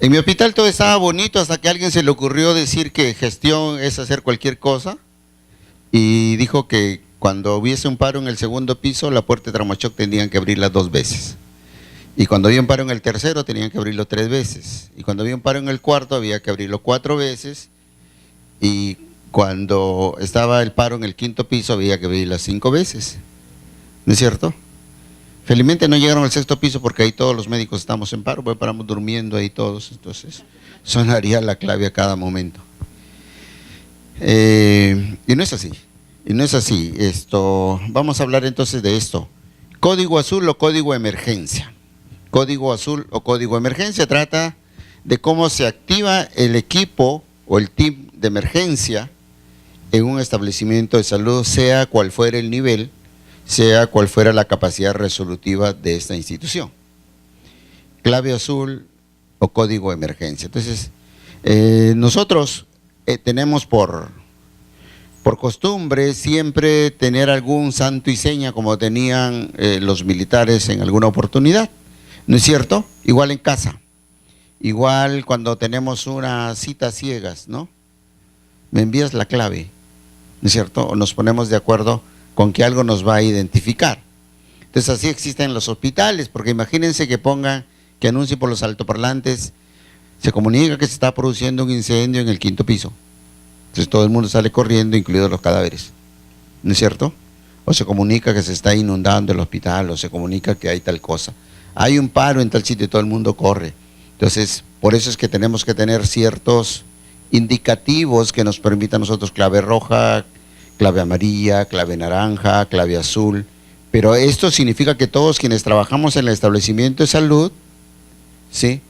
En mi hospital todo estaba bonito hasta que a alguien se le ocurrió decir que gestión es hacer cualquier cosa y dijo que cuando hubiese un paro en el segundo piso, la puerta de Traumachoc tenían que abrirla 2 veces. Y cuando había un paro en el tercero, tenían que abrirlo 3 veces. Y cuando había un paro en el cuarto, había que abrirlo 4 veces. Y cuando estaba el paro en el quinto piso, había que abrirlo 5 veces. ¿No es cierto? Felizmente no llegaron al sexto piso porque ahí todos los médicos estamos en paro, porque paramos durmiendo ahí todos, entonces sonaría la clave a cada momento. Y no es así, y no es así. Vamos a hablar entonces de esto. Código azul o código emergencia. Código azul o código emergencia trata de cómo se activa el equipo o el team de emergencia en un establecimiento de salud, sea cual fuera el nivel, sea cual fuera la capacidad resolutiva de esta institución. Clave azul o código de emergencia. Entonces, nosotros tenemos por costumbre siempre tener algún santo y seña como tenían los militares en alguna oportunidad, ¿no es cierto? Igual en casa, igual cuando tenemos una cita ciegas, ¿no? Me envías la clave, ¿no es cierto? O nos ponemos de acuerdo con que algo nos va a identificar. Entonces así existen los hospitales, porque imagínense que pongan, que anuncie por los altoparlantes, se comunica que se está produciendo un incendio en el quinto piso. Entonces todo el mundo sale corriendo, incluidos los cadáveres, ¿no es cierto? O se comunica que se está inundando el hospital, o se comunica que hay tal cosa. Hay un paro en tal sitio y todo el mundo corre. Entonces, por eso es que tenemos que tener ciertos indicativos que nos permitan a nosotros clave roja, clave amarilla, clave naranja, clave azul, pero esto significa que todos quienes trabajamos en el establecimiento de salud, ¿sí?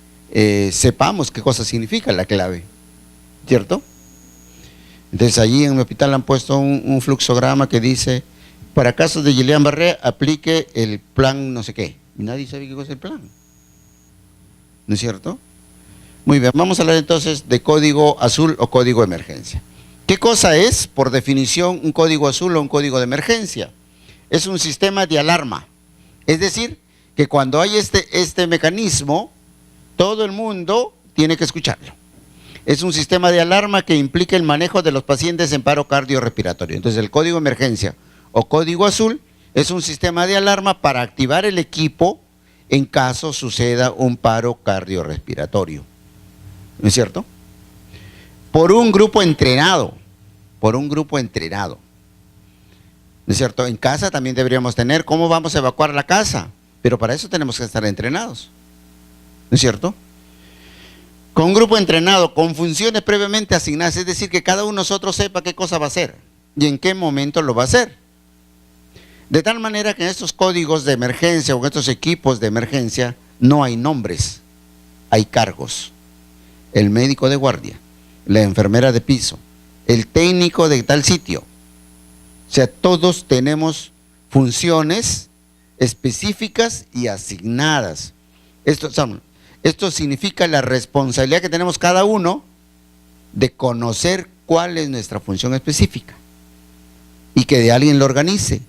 Sepamos qué cosa significa la clave, ¿cierto? Entonces allí en mi hospital han puesto un fluxograma que dice, para casos de Guillain-Barré aplique el plan no sé qué, y nadie sabe qué cosa es el plan, ¿no es cierto? Muy bien, vamos a hablar entonces de código azul o código de emergencia. ¿Qué cosa es, por definición, un código azul o un código de emergencia? Es un sistema de alarma. Es decir, que cuando hay este mecanismo, todo el mundo tiene que escucharlo. Es un sistema de alarma que implica el manejo de los pacientes en paro cardiorrespiratorio. Entonces, el código de emergencia o código azul es un sistema de alarma para activar el equipo en caso suceda un paro cardiorrespiratorio. ¿No es cierto? Por un grupo entrenado, ¿no es cierto? En casa también deberíamos tener, ¿cómo vamos a evacuar la casa? Pero para eso tenemos que estar entrenados, ¿no es cierto? Con un grupo entrenado, con funciones previamente asignadas, es decir, que cada uno de nosotros sepa qué cosa va a hacer y en qué momento lo va a hacer. De tal manera que en estos códigos de emergencia o en estos equipos de emergencia no hay nombres, hay cargos. El médico de guardia, la enfermera de piso, el técnico de tal sitio. O sea, todos tenemos funciones específicas y asignadas. Esto significa la responsabilidad que tenemos cada uno de conocer cuál es nuestra función específica y que de alguien lo organice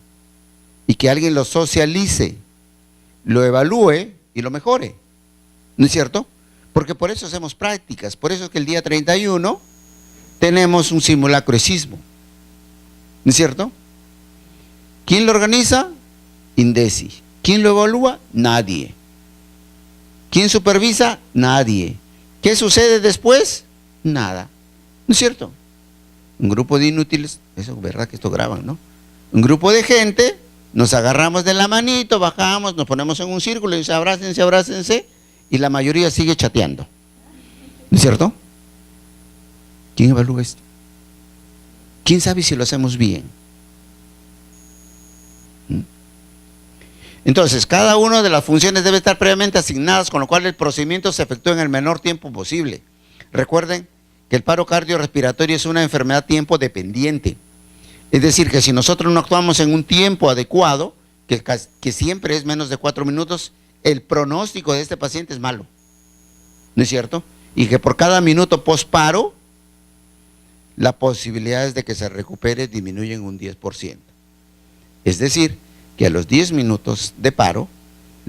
y que alguien lo socialice, lo evalúe y lo mejore. ¿No es cierto? Porque por eso hacemos prácticas, por eso es que el día 31 tenemos un simulacro de sismo, ¿no es cierto? ¿Quién lo organiza? INDECI. ¿Quién lo evalúa? Nadie. ¿Quién supervisa? Nadie. ¿Qué sucede después? Nada, ¿no es cierto? Un grupo de inútiles, eso es verdad que esto graban, ¿no? Un grupo de gente, nos agarramos de la manito, bajamos, nos ponemos en un círculo y dice abrácense, abrácense, y la mayoría sigue chateando, ¿no es cierto? ¿Quién evalúa esto? ¿Quién sabe si lo hacemos bien? Entonces, cada una de las funciones debe estar previamente asignadas, con lo cual el procedimiento se efectúa en el menor tiempo posible. Recuerden que el paro cardiorrespiratorio es una enfermedad tiempo dependiente. Es decir, que si nosotros no actuamos en un tiempo adecuado, que siempre es menos de 4 minutos, el pronóstico de este paciente es malo, ¿no es cierto? Y que por cada minuto posparo, las posibilidades de que se recupere disminuyen un 10%. Es decir, que a los 10 minutos de paro,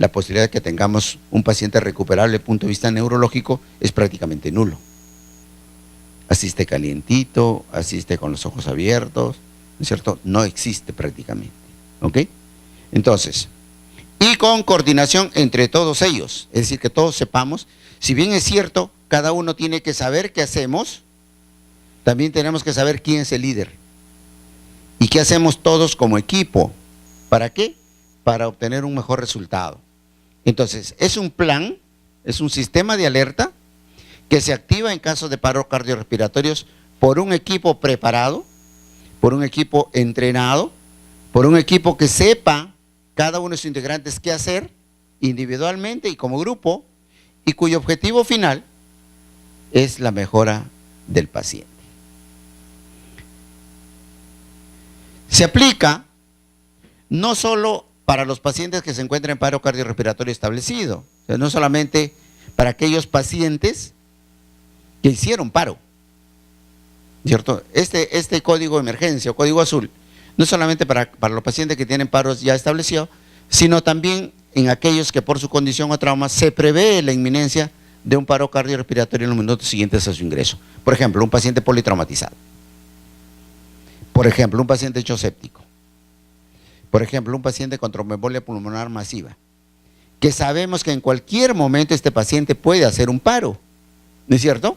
la posibilidad de que tengamos un paciente recuperable desde el punto de vista neurológico es prácticamente nulo. Asiste calientito, asiste con los ojos abiertos, ¿no es cierto? No existe prácticamente, ¿ok? Entonces, y con coordinación entre todos ellos, es decir, que todos sepamos, si bien es cierto, cada uno tiene que saber qué hacemos, también tenemos que saber quién es el líder y qué hacemos todos como equipo. ¿Para qué? Para obtener un mejor resultado. Entonces, es un plan, es un sistema de alerta que se activa en caso de paros cardiorrespiratorios por un equipo preparado, por un equipo entrenado, por un equipo que sepa cada uno de sus integrantes qué hacer individualmente y como grupo, y cuyo objetivo final es la mejora del paciente. Se aplica no solo para los pacientes que se encuentran en paro cardiorrespiratorio establecido, o sea, no solamente para aquellos pacientes que hicieron paro, ¿cierto? Este código de emergencia o código azul no solamente para los pacientes que tienen paros ya establecidos, sino también en aquellos que por su condición o trauma se prevé la inminencia de un paro cardiorrespiratorio en los minutos siguientes a su ingreso. Por ejemplo, un paciente politraumatizado. Por ejemplo, un paciente hecho séptico. Por ejemplo, un paciente con tromboembolia pulmonar masiva, que sabemos que en cualquier momento este paciente puede hacer un paro, ¿no es cierto?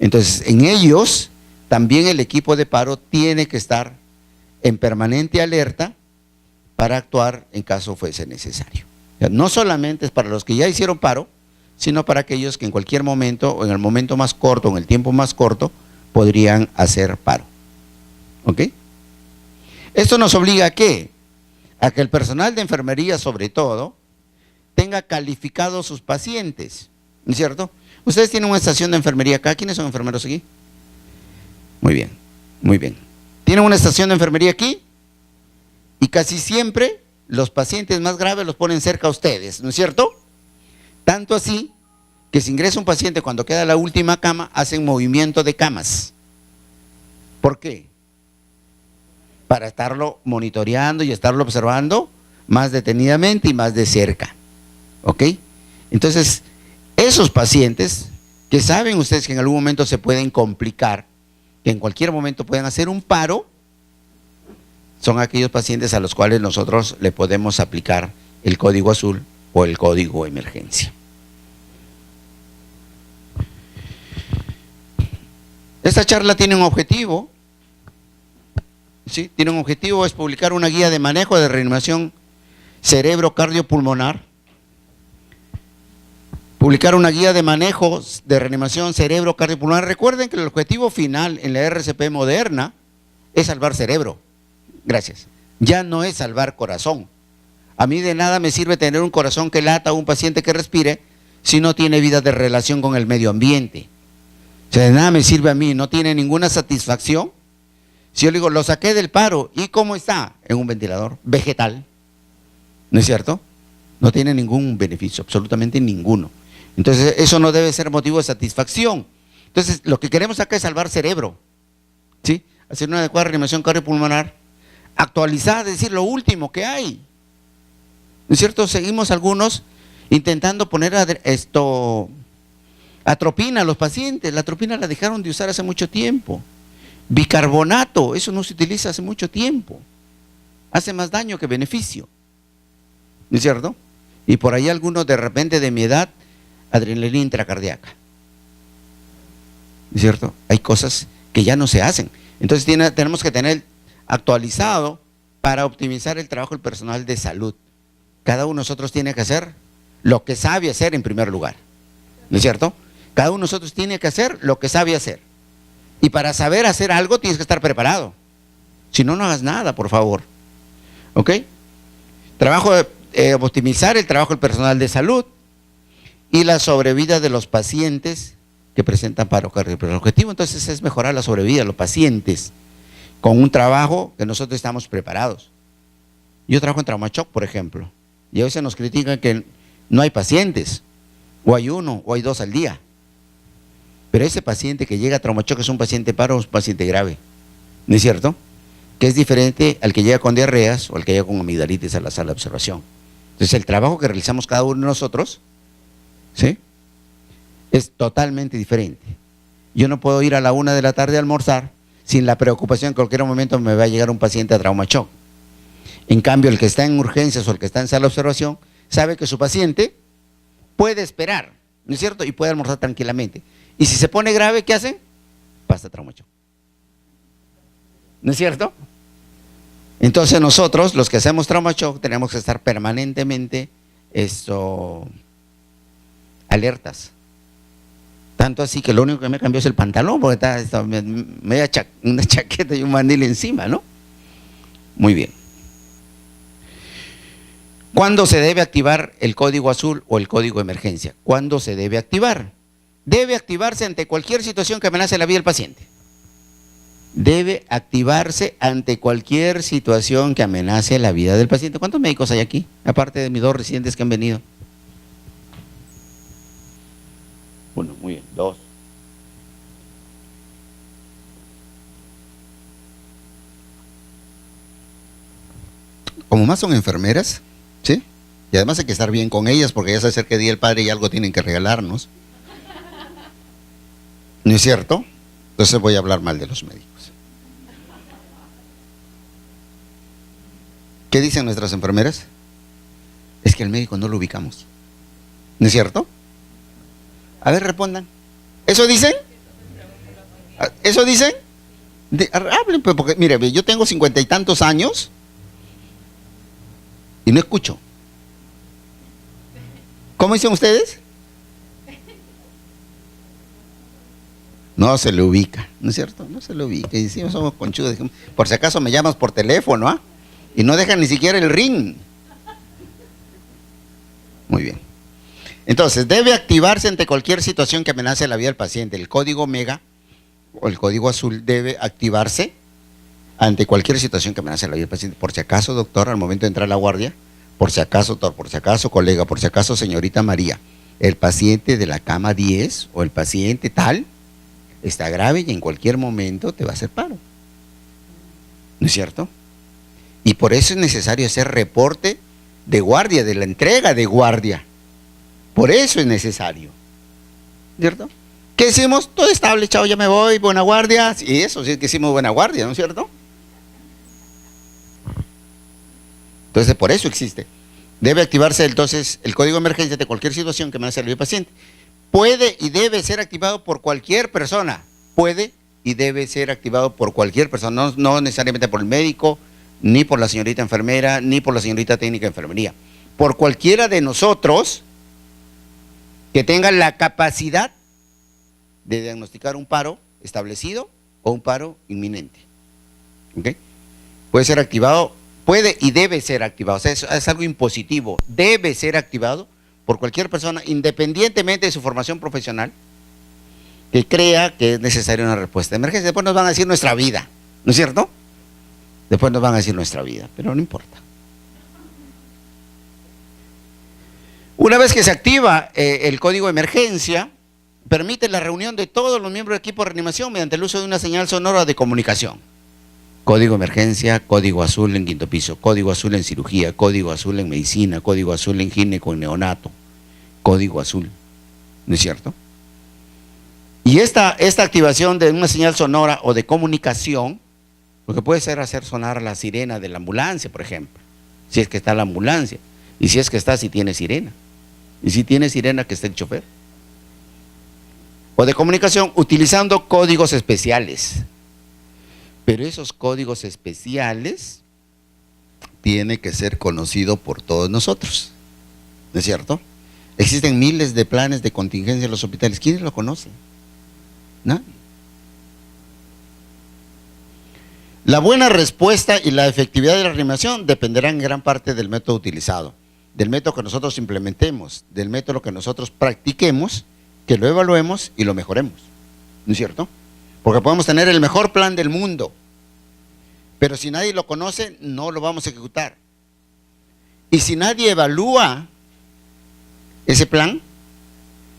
Entonces, en ellos también el equipo de paro tiene que estar en permanente alerta para actuar en caso fuese necesario. O sea, no solamente es para los que ya hicieron paro, sino para aquellos que en cualquier momento, o en el momento más corto, o en el tiempo más corto, podrían hacer paro. ¿Ok? Esto nos obliga ¿a qué? A que el personal de enfermería, sobre todo, tenga calificados sus pacientes, ¿no es cierto? Ustedes tienen una estación de enfermería acá. ¿Quiénes son enfermeros aquí? Muy bien, muy bien. Tienen una estación de enfermería aquí y casi siempre los pacientes más graves los ponen cerca a ustedes, ¿no es cierto? Tanto así que si ingresa un paciente cuando queda la última cama, hacen movimiento de camas. ¿Por qué? Para estarlo monitoreando y estarlo observando más detenidamente y más de cerca. ¿Ok? Entonces, esos pacientes que saben ustedes que en algún momento se pueden complicar, que en cualquier momento pueden hacer un paro, son aquellos pacientes a los cuales nosotros le podemos aplicar el código azul o el código emergencia. Esta charla tiene un objetivo. ¿Sí? Tiene un objetivo, es publicar una guía de manejo de reanimación cerebro-cardiopulmonar, publicar una guía de manejo de reanimación cerebro-cardiopulmonar. Recuerden que el objetivo final en la RCP moderna es salvar cerebro. Gracias. Ya no es salvar corazón. A mí de nada me sirve tener un corazón que lata o un paciente que respire si no tiene vida de relación con el medio ambiente. O sea, de nada me sirve a mí, no tiene ninguna satisfacción. Si yo le digo, lo saqué del paro, ¿y cómo está? En un ventilador vegetal, ¿no es cierto? No tiene ningún beneficio, absolutamente ninguno. Entonces, eso no debe ser motivo de satisfacción. Entonces, lo que queremos acá es salvar cerebro, ¿sí? Hacer una adecuada reanimación cardiopulmonar actualizada, es decir, lo último que hay, ¿no es cierto? Seguimos algunos intentando poner atropina a los pacientes. La atropina la dejaron de usar hace mucho tiempo. Bicarbonato, eso no se utiliza hace mucho tiempo. Hace más daño que beneficio, ¿no es cierto? Y por ahí algunos de repente de mi edad, adrenalina intracardíaca, ¿no es cierto? Hay cosas que ya no se hacen. Entonces tenemos que tener actualizado para optimizar el trabajo del personal de salud. Cada uno de nosotros tiene que hacer lo que sabe hacer en primer lugar, ¿no es cierto? Cada uno de nosotros tiene que hacer lo que sabe hacer. Y para saber hacer algo tienes que estar preparado. Si no, no hagas nada, por favor. ¿Ok? Trabajo optimizar el trabajo del personal de salud y la sobrevida de los pacientes que presentan paro cardíaco. El objetivo entonces es mejorar la sobrevida de los pacientes con un trabajo que nosotros estamos preparados. Yo trabajo en TraumaShock, por ejemplo, y a veces nos critican que no hay pacientes, o hay uno, o hay dos al día. Pero ese paciente que llega a TraumaShock es un paciente paro o un paciente grave, ¿no es cierto? Que es diferente al que llega con diarreas o al que llega con amigdalitis a la sala de observación. Entonces el trabajo que realizamos cada uno de nosotros, ¿sí?, es totalmente diferente. Yo no puedo ir a la 1 de la tarde a almorzar sin la preocupación que en cualquier momento me va a llegar un paciente a trauma shock. En cambio, el que está en urgencias o el que está en sala de observación sabe que su paciente puede esperar, ¿no es cierto? Y puede almorzar tranquilamente. Y si se pone grave, ¿qué hacen? Pasa trauma shock. ¿No es cierto? Entonces nosotros, los que hacemos trauma shock, tenemos que estar permanentemente alertas. Tanto así que lo único que me cambió es el pantalón, porque está una chaqueta y un mandil encima, ¿no? Muy bien. ¿Cuándo se debe activar el código azul o el código de emergencia? ¿Cuándo se debe activar? Debe activarse ante cualquier situación que amenace la vida del paciente. Debe activarse ante cualquier situación que amenace la vida del paciente. ¿Cuántos médicos hay aquí? Aparte de mis 2 residentes que han venido. 1, muy bien. 2. Como más son enfermeras, ¿sí? Y además hay que estar bien con ellas porque ya se acerca el Día del Padre y algo tienen que regalarnos. ¿No es cierto? Entonces voy a hablar mal de los médicos. ¿Qué dicen nuestras enfermeras? Es que el médico no lo ubicamos. ¿No es cierto? A ver, respondan. ¿Eso dicen? ¿Eso dicen? Hablen, pues, porque mire, yo tengo 50 y tantos años y no escucho. ¿Cómo dicen ustedes? No se le ubica, ¿no es cierto? No se le ubica. Y decimos, somos conchudos. Por si acaso me llamas por teléfono, ¿ah? Y no dejan ni siquiera el ring. Muy bien. Entonces, debe activarse ante cualquier situación que amenace la vida del paciente. El código omega o el código azul debe activarse ante cualquier situación que amenace la vida del paciente. Por si acaso, doctor, al momento de entrar a la guardia, por si acaso, doctor, por si acaso, colega, por si acaso, señorita María, el paciente de la cama 10 o el paciente tal está grave y en cualquier momento te va a hacer paro. ¿No es cierto? Y por eso es necesario hacer reporte de guardia, de la entrega de guardia. Por eso es necesario. ¿Cierto? ¿Qué decimos? Todo estable, chao, ya me voy, buena guardia. Sí, eso sí es que hicimos buena guardia, ¿no es cierto? Entonces, por eso existe. Debe activarse entonces el código de emergencia de cualquier situación que amenace al paciente. Puede y debe ser activado por cualquier persona. Puede y debe ser activado por cualquier persona, no necesariamente por el médico, ni por la señorita enfermera, ni por la señorita técnica de enfermería. Por cualquiera de nosotros que tenga la capacidad de diagnosticar un paro establecido o un paro inminente. ¿Ok? Puede ser activado, puede y debe ser activado. O sea, es algo impositivo. Debe ser activado por cualquier persona, independientemente de su formación profesional, que crea que es necesaria una respuesta de emergencia. Después nos van a decir nuestra vida, ¿no es cierto? Después nos van a decir nuestra vida, pero no importa. Una vez que se activa el código de emergencia, permite la reunión de todos los miembros del equipo de reanimación mediante el uso de una señal sonora de comunicación. Código de emergencia, código azul en 5º piso, código azul en cirugía, código azul en medicina, código azul en gineco y neonato, código azul, ¿no es cierto? Y esta activación de una señal sonora o de comunicación, lo que puede ser hacer sonar la sirena de la ambulancia, por ejemplo, si es que está la ambulancia, y si es que está, si tiene sirena, y si tiene sirena, que esté el chofer. O de comunicación utilizando códigos especiales. Pero esos códigos especiales tienen que ser conocidos por todos nosotros, ¿no es cierto? Existen miles de planes de contingencia en los hospitales. ¿Quiénes lo conocen? Nadie. La buena respuesta y la efectividad de la reanimación dependerán en gran parte del método utilizado, del método que nosotros implementemos, del método que nosotros practiquemos, que lo evaluemos y lo mejoremos, ¿no es cierto? Porque podemos tener el mejor plan del mundo, pero si nadie lo conoce, no lo vamos a ejecutar. Y si nadie evalúa ese plan,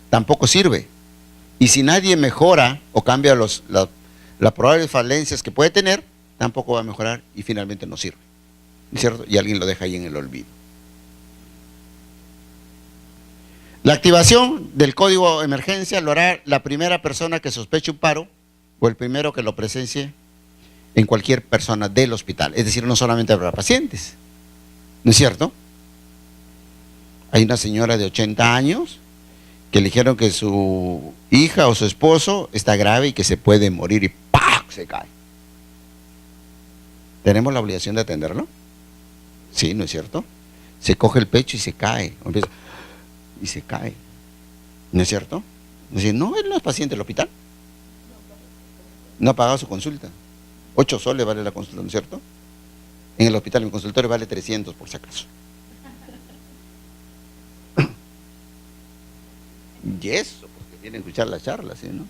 tampoco sirve. Y si nadie mejora o cambia las probables falencias que puede tener, tampoco va a mejorar y finalmente no sirve, ¿no es cierto? Y alguien lo deja ahí en el olvido. La activación del código de emergencia lo hará la primera persona que sospeche un paro o el primero que lo presencie en cualquier persona del hospital. Es decir, no solamente para pacientes. ¿No es cierto? Hay una señora de 80 años que le dijeron que su hija o su esposo está grave y que se puede morir y ¡pah! Se cae. ¿Tenemos la obligación de atenderlo? Sí, ¿no es cierto? Se coge el pecho y se cae. Y se cae. ¿No es cierto? Dice, no, él no es paciente del hospital. No ha pagado su consulta. 8 soles vale la consulta, ¿no es cierto? En el hospital, en el consultorio vale 300 por si acaso. Y eso, porque vienen a escuchar la charla, ¿sí, no?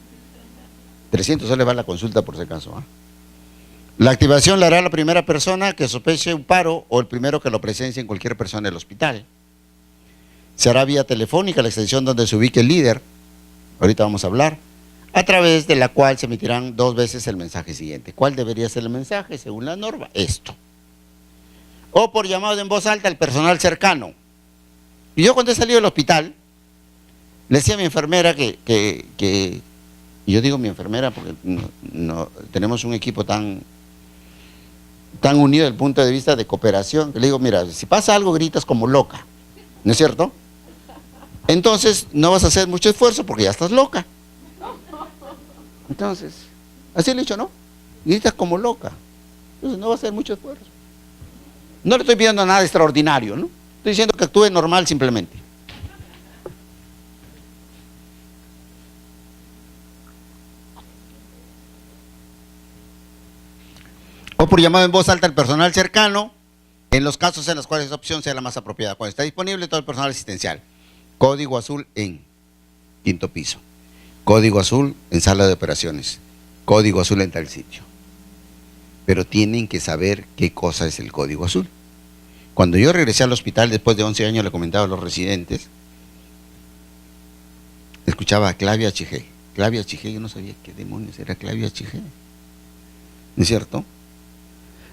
300 soles vale la consulta por si acaso, ¿eh? La activación la hará la primera persona que sospeche un paro o el primero que lo presencie en cualquier persona del hospital. Se hará vía telefónica, la extensión donde se ubique el líder, ahorita vamos a hablar, a través de la cual se emitirán 2 veces el mensaje siguiente. ¿Cuál debería ser el mensaje según la norma? Esto. O por llamado en voz alta al personal cercano. Y yo cuando he salido del hospital, le decía a mi enfermera y yo digo mi enfermera porque no tenemos un equipo tan unido desde el punto de vista de cooperación, que le digo, mira, si pasa algo gritas como loca, ¿no es cierto? Entonces no vas a hacer mucho esfuerzo porque ya estás loca. Entonces, así le he dicho, ¿no? Gritas como loca. Entonces no va a hacer mucho esfuerzo. No le estoy pidiendo nada extraordinario, ¿no? Estoy diciendo que actúe normal simplemente. O por llamado en voz alta al personal cercano, en los casos en los cuales esa opción sea la más apropiada. Cuando está disponible todo el personal asistencial. Código azul en 5º piso. Código azul en sala de operaciones. Código azul en tal sitio. Pero tienen que saber qué cosa es el código azul. Cuando yo regresé al hospital después de 11 años, le comentaba a los residentes, escuchaba a Clavia Chige. Clavia Chige, yo no sabía qué demonios era Clavia Chige. ¿No es cierto?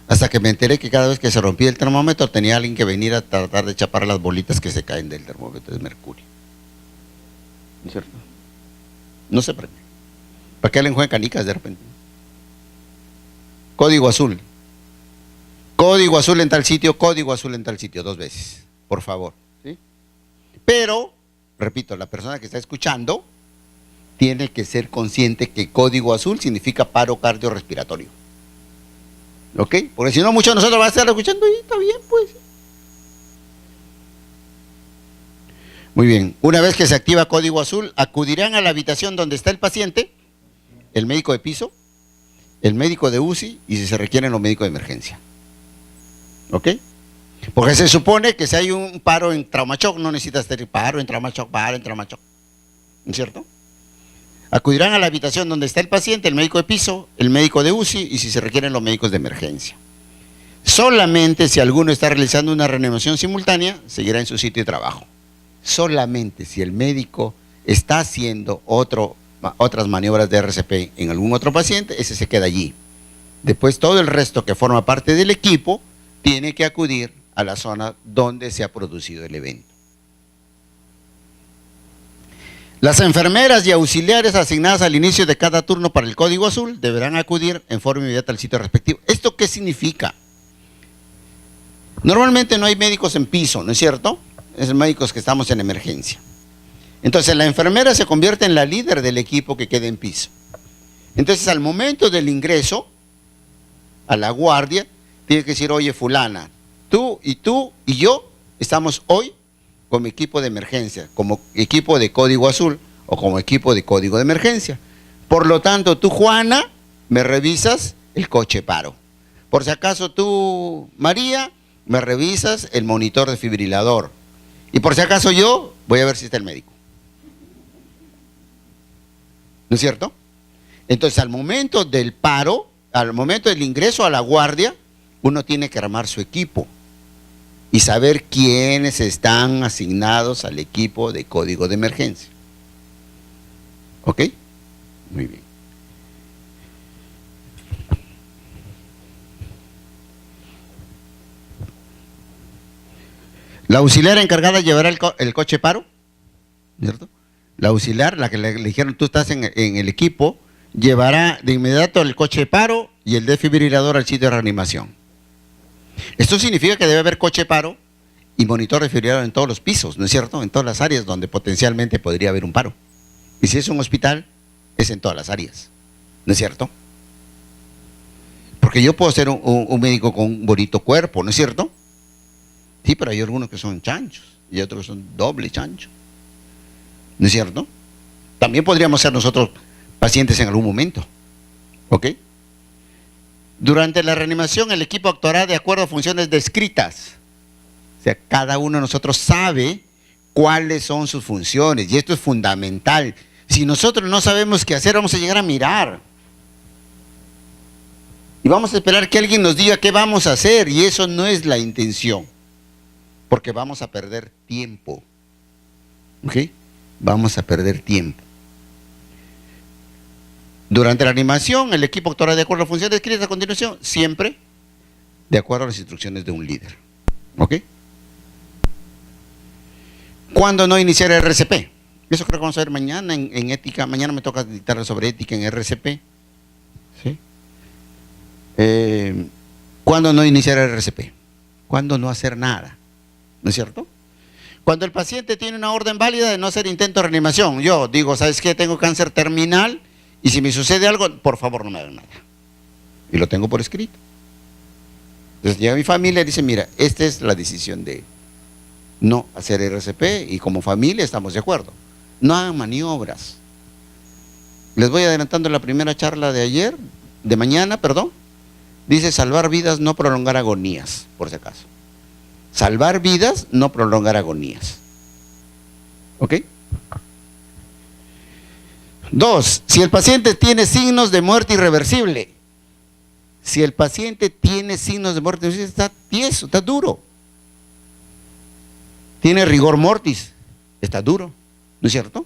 Hasta que me enteré que cada vez que se rompía el termómetro tenía alguien que venir a tratar de chapar las bolitas que se caen del termómetro de mercurio. ¿No es cierto? No sé para qué. ¿Para qué le juegan canicas de repente? Código azul. Código azul en tal sitio, código azul en tal sitio, 2 veces, por favor. ¿Sí? Pero, repito, la persona que está escuchando tiene que ser consciente que código azul significa paro cardiorrespiratorio. ¿Ok? Porque si no, muchos de nosotros van a estar escuchando y está bien, pues. Muy bien. Una vez que se activa código azul, acudirán a la habitación donde está el paciente, el médico de piso, el médico de UCI y si se requieren los médicos de emergencia. ¿Ok? Porque se supone que si hay un paro en trauma shock, no necesitas tener paro en trauma shock, ¿no es cierto? Acudirán a la habitación donde está el paciente, el médico de piso, el médico de UCI y si se requieren los médicos de emergencia. Solamente si alguno está realizando una reanimación simultánea, seguirá en su sitio de trabajo. Solamente si el médico está haciendo otras maniobras de RCP en algún otro paciente, ese se queda allí. Después todo el resto que forma parte del equipo tiene que acudir a la zona donde se ha producido el evento. Las enfermeras y auxiliares asignadas al inicio de cada turno para el código azul deberán acudir en forma inmediata al sitio respectivo. ¿Esto qué significa? Normalmente no hay médicos en piso, ¿no es cierto? Es médicos que estamos en emergencia. Entonces la enfermera se convierte en la líder del equipo que queda en piso. Entonces al momento del ingreso a la guardia, tiene que decir, oye fulana, tú y yo estamos hoy como equipo de emergencia, como equipo de código azul o como equipo de código de emergencia. Por lo tanto, tú, Juana, me revisas el coche paro. Por si acaso tú, María, me revisas el monitor desfibrilador. Y por si acaso yo, voy a ver si está el médico. ¿No es cierto? Entonces, al momento del paro, al momento del ingreso a la guardia, uno tiene que armar su equipo y saber quiénes están asignados al equipo de código de emergencia. ¿Ok? Muy bien. La auxiliar encargada llevará el coche paro ¿cierto? La auxiliar, la que le dijeron, tú estás en el equipo, llevará de inmediato el coche de paro y el desfibrilador al sitio de reanimación. Esto significa que debe haber coche de paro y monitor desfibrilador en todos los pisos, ¿no es cierto? En todas las áreas donde potencialmente podría haber un paro. Y si es un hospital, es en todas las áreas, ¿no es cierto? Porque yo puedo ser un médico con un bonito cuerpo, ¿no es cierto? Sí, pero hay algunos que son chanchos y otros que son doble chancho, ¿no es cierto? También podríamos ser nosotros pacientes en algún momento, ¿ok? Durante la reanimación el equipo actuará de acuerdo a funciones descritas. O sea, cada uno de nosotros sabe cuáles son sus funciones y esto es fundamental. Si nosotros no sabemos qué hacer, vamos a llegar a mirar. Y vamos a esperar que alguien nos diga qué vamos a hacer y eso no es la intención. Porque vamos a perder tiempo. ¿Ok? Vamos a perder tiempo. Durante la animación, el equipo actuará de acuerdo a las funciones descritas a continuación, siempre de acuerdo a las instrucciones de un líder. ¿Ok? ¿Cuándo no iniciar el RCP? Eso creo que vamos a ver mañana en ética. Mañana me toca dictar sobre ética en RCP. ¿Sí? ¿Cuándo no iniciar el RCP? ¿Cuándo no hacer nada? ¿No es cierto? Cuando el paciente tiene una orden válida de no hacer intento de reanimación, yo digo, ¿sabes qué? Tengo cáncer terminal y si me sucede algo, por favor no me hagan nada. Y lo tengo por escrito. Entonces llega mi familia y dice, mira, esta es la decisión de no hacer RCP y como familia estamos de acuerdo. No hagan maniobras. Les voy adelantando la primera charla de mañana, perdón. Dice salvar vidas, no prolongar agonías, por si acaso. Salvar vidas, no prolongar agonías. ¿Ok? 2. Si el paciente tiene signos de muerte irreversible. Si el paciente tiene signos de muerte irreversible, está tieso, está duro. Tiene rigor mortis, está duro, ¿no es cierto?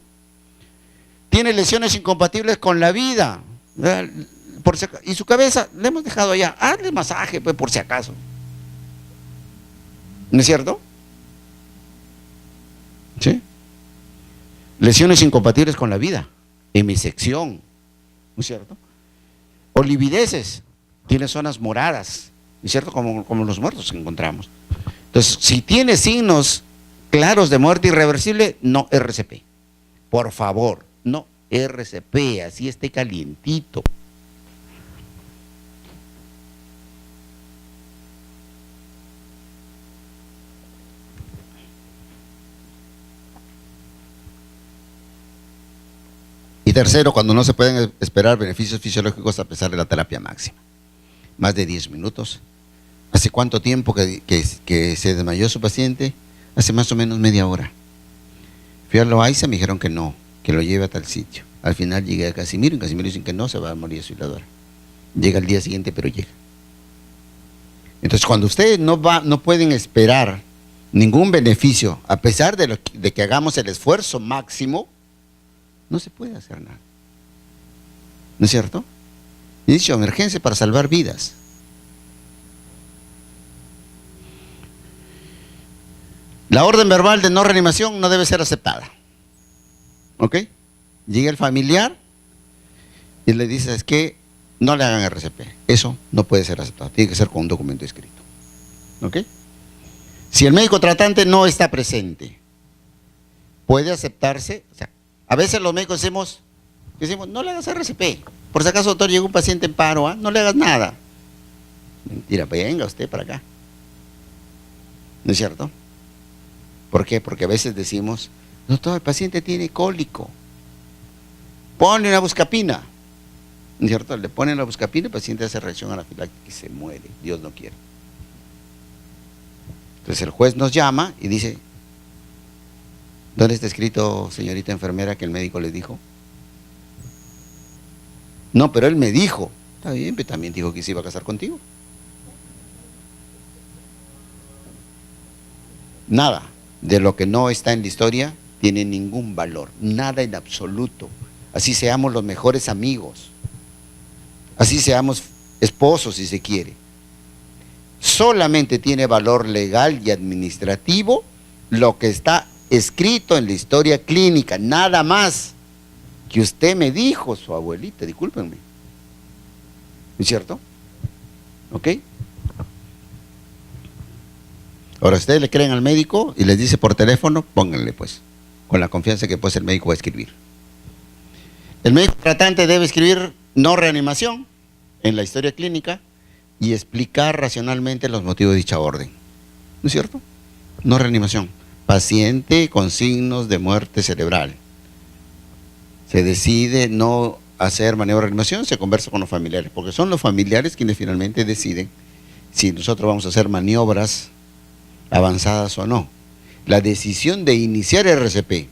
Tiene lesiones incompatibles con la vida. Y su cabeza, le hemos dejado allá, hazle masaje, pues, por si acaso. ¿No es cierto? ¿Sí? Lesiones incompatibles con la vida, hemisección, ¿no es cierto? O livideces, tiene zonas moradas, ¿no es cierto? Como los muertos que encontramos. Entonces, si tiene signos claros de muerte irreversible, no RCP. Por favor, no RCP, así esté calientito. Y tercero, cuando no se pueden esperar beneficios fisiológicos a pesar de la terapia máxima. Más de 10 minutos. ¿Hace cuánto tiempo que se desmayó su paciente? Hace más o menos media hora. Fui a Loaiza, me dijeron que no, que lo lleve a tal sitio. Al final llegué a Casimiro, en Casimiro dicen que no, se va a morir su hiladora. Llega el día siguiente, pero llega. Entonces, cuando ustedes no pueden esperar ningún beneficio, a pesar de que hagamos el esfuerzo máximo, no se puede hacer nada. ¿No es cierto? He dicho emergencia para salvar vidas. La orden verbal de no reanimación no debe ser aceptada. ¿Ok? Llega el familiar y le dice, es que no le hagan RCP. Eso no puede ser aceptado. Tiene que ser con un documento escrito. ¿Ok? Si el médico tratante no está presente, puede aceptarse. O sea, a veces los médicos decimos, no le hagas RCP. Por si acaso, doctor, llegó un paciente en paro, no le hagas nada. Mentira, venga usted para acá. ¿No es cierto? ¿Por qué? Porque a veces decimos, doctor, el paciente tiene cólico. Ponle una buscapina. ¿No es cierto? Le ponen la buscapina y el paciente hace reacción anafiláctica y se muere. Dios no quiere. Entonces el juez nos llama y dice, ¿dónde está escrito, señorita enfermera, que el médico le dijo? No, pero él me dijo. Está bien, pero también dijo que se iba a casar contigo. Nada de lo que no está en la historia tiene ningún valor. Nada en absoluto. Así seamos los mejores amigos. Así seamos esposos, si se quiere. Solamente tiene valor legal y administrativo lo que está escrito en la historia clínica, nada más que usted me dijo, su abuelita, discúlpenme. ¿No es cierto? ¿Ok? Ahora, ustedes le creen al médico y les dice por teléfono, pónganle pues, con la confianza que pues el médico va a escribir. El médico tratante debe escribir no reanimación en la historia clínica y explicar racionalmente los motivos de dicha orden. ¿No es cierto? No reanimación. Paciente con signos de muerte cerebral. Se decide no hacer maniobra de reanimación, se conversa con los familiares, porque son los familiares quienes finalmente deciden si nosotros vamos a hacer maniobras avanzadas o no. La decisión de iniciar RCP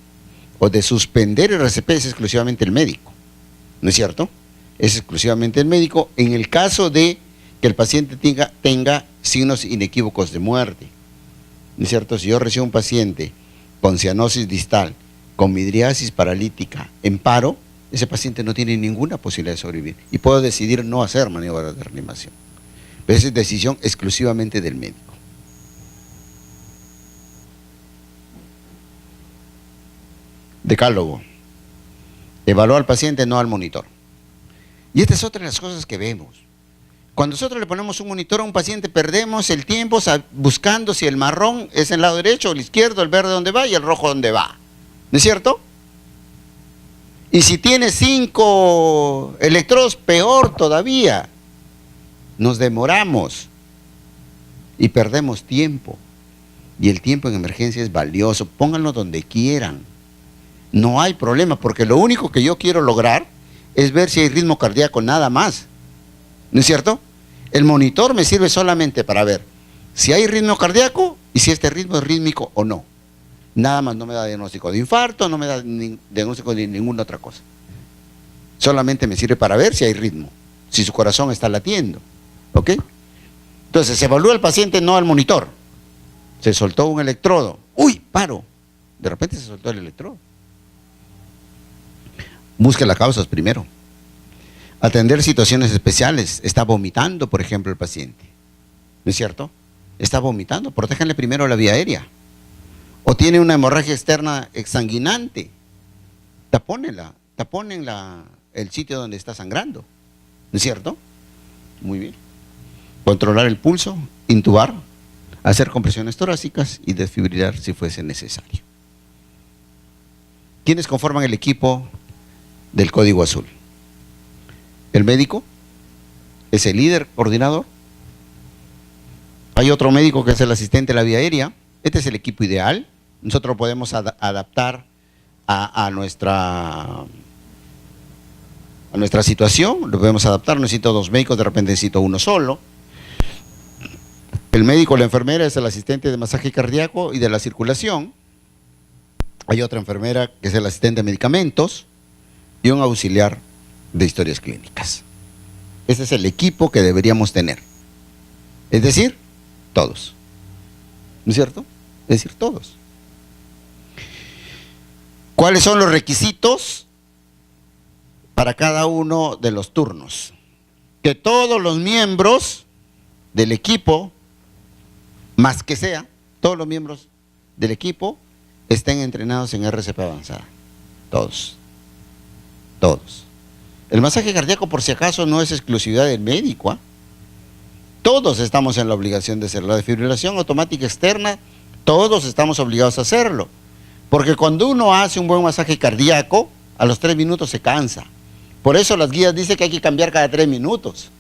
o de suspender RCP es exclusivamente el médico, ¿no es cierto? Es exclusivamente el médico en el caso de que el paciente tenga signos inequívocos de muerte, ¿no es cierto? Si yo recibo un paciente con cianosis distal, con midriasis paralítica, en paro, ese paciente no tiene ninguna posibilidad de sobrevivir y puedo decidir no hacer maniobras de reanimación. Pero esa es decisión exclusivamente del médico. Decálogo. Evalúa al paciente, no al monitor. Y esta es otra de las cosas que vemos. Cuando nosotros le ponemos un monitor a un paciente, perdemos el tiempo buscando si el marrón es el lado derecho o el izquierdo, el verde dónde va y el rojo dónde va. ¿No es cierto? Y si tiene 5 electrodos, peor todavía. Nos demoramos y perdemos tiempo. Y el tiempo en emergencia es valioso. Pónganlo donde quieran. No hay problema, porque lo único que yo quiero lograr es ver si hay ritmo cardíaco, nada más. ¿No es cierto? El monitor me sirve solamente para ver si hay ritmo cardíaco y si este ritmo es rítmico o no. Nada más, no me da diagnóstico de infarto, no me da diagnóstico de ninguna otra cosa. Solamente me sirve para ver si hay ritmo, si su corazón está latiendo. ¿Ok? Entonces, se evalúa al paciente, no al monitor. Se soltó un electrodo. ¡Uy, paro! De repente se soltó el electrodo. Busque las causas primero. Atender situaciones especiales. Está vomitando, por ejemplo, el paciente. ¿No es cierto? Está vomitando. Protéjanle primero la vía aérea. O tiene una hemorragia externa exsanguinante. Taponen el sitio donde está sangrando. ¿No es cierto? Muy bien. Controlar el pulso, intubar, hacer compresiones torácicas y desfibrilar si fuese necesario. ¿Quiénes conforman el equipo del Código Azul? El médico es el líder coordinador. Hay otro médico que es el asistente de la vía aérea. Este es el equipo ideal. Nosotros podemos adaptar a nuestra situación. Lo podemos adaptar. Necesito 2 médicos, de repente necesito 1 solo. El médico, la enfermera es el asistente de masaje cardíaco y de la circulación. Hay otra enfermera que es el asistente de medicamentos y un auxiliar de historias clínicas. Ese es el equipo que deberíamos tener. Es decir, todos. ¿No es cierto? Es decir, todos. ¿Cuáles son los requisitos para cada uno de los turnos? Que todos los miembros del equipo, más que sea, todos los miembros del equipo estén entrenados en RCP avanzada. Todos. Todos. El masaje cardíaco, por si acaso, no es exclusividad del médico, ¿eh? Todos estamos en la obligación de hacerlo. La desfibrilación automática externa, todos estamos obligados a hacerlo. Porque cuando uno hace un buen masaje cardíaco, a los 3 minutos se cansa. Por eso las guías dicen que hay que cambiar cada 3 minutos.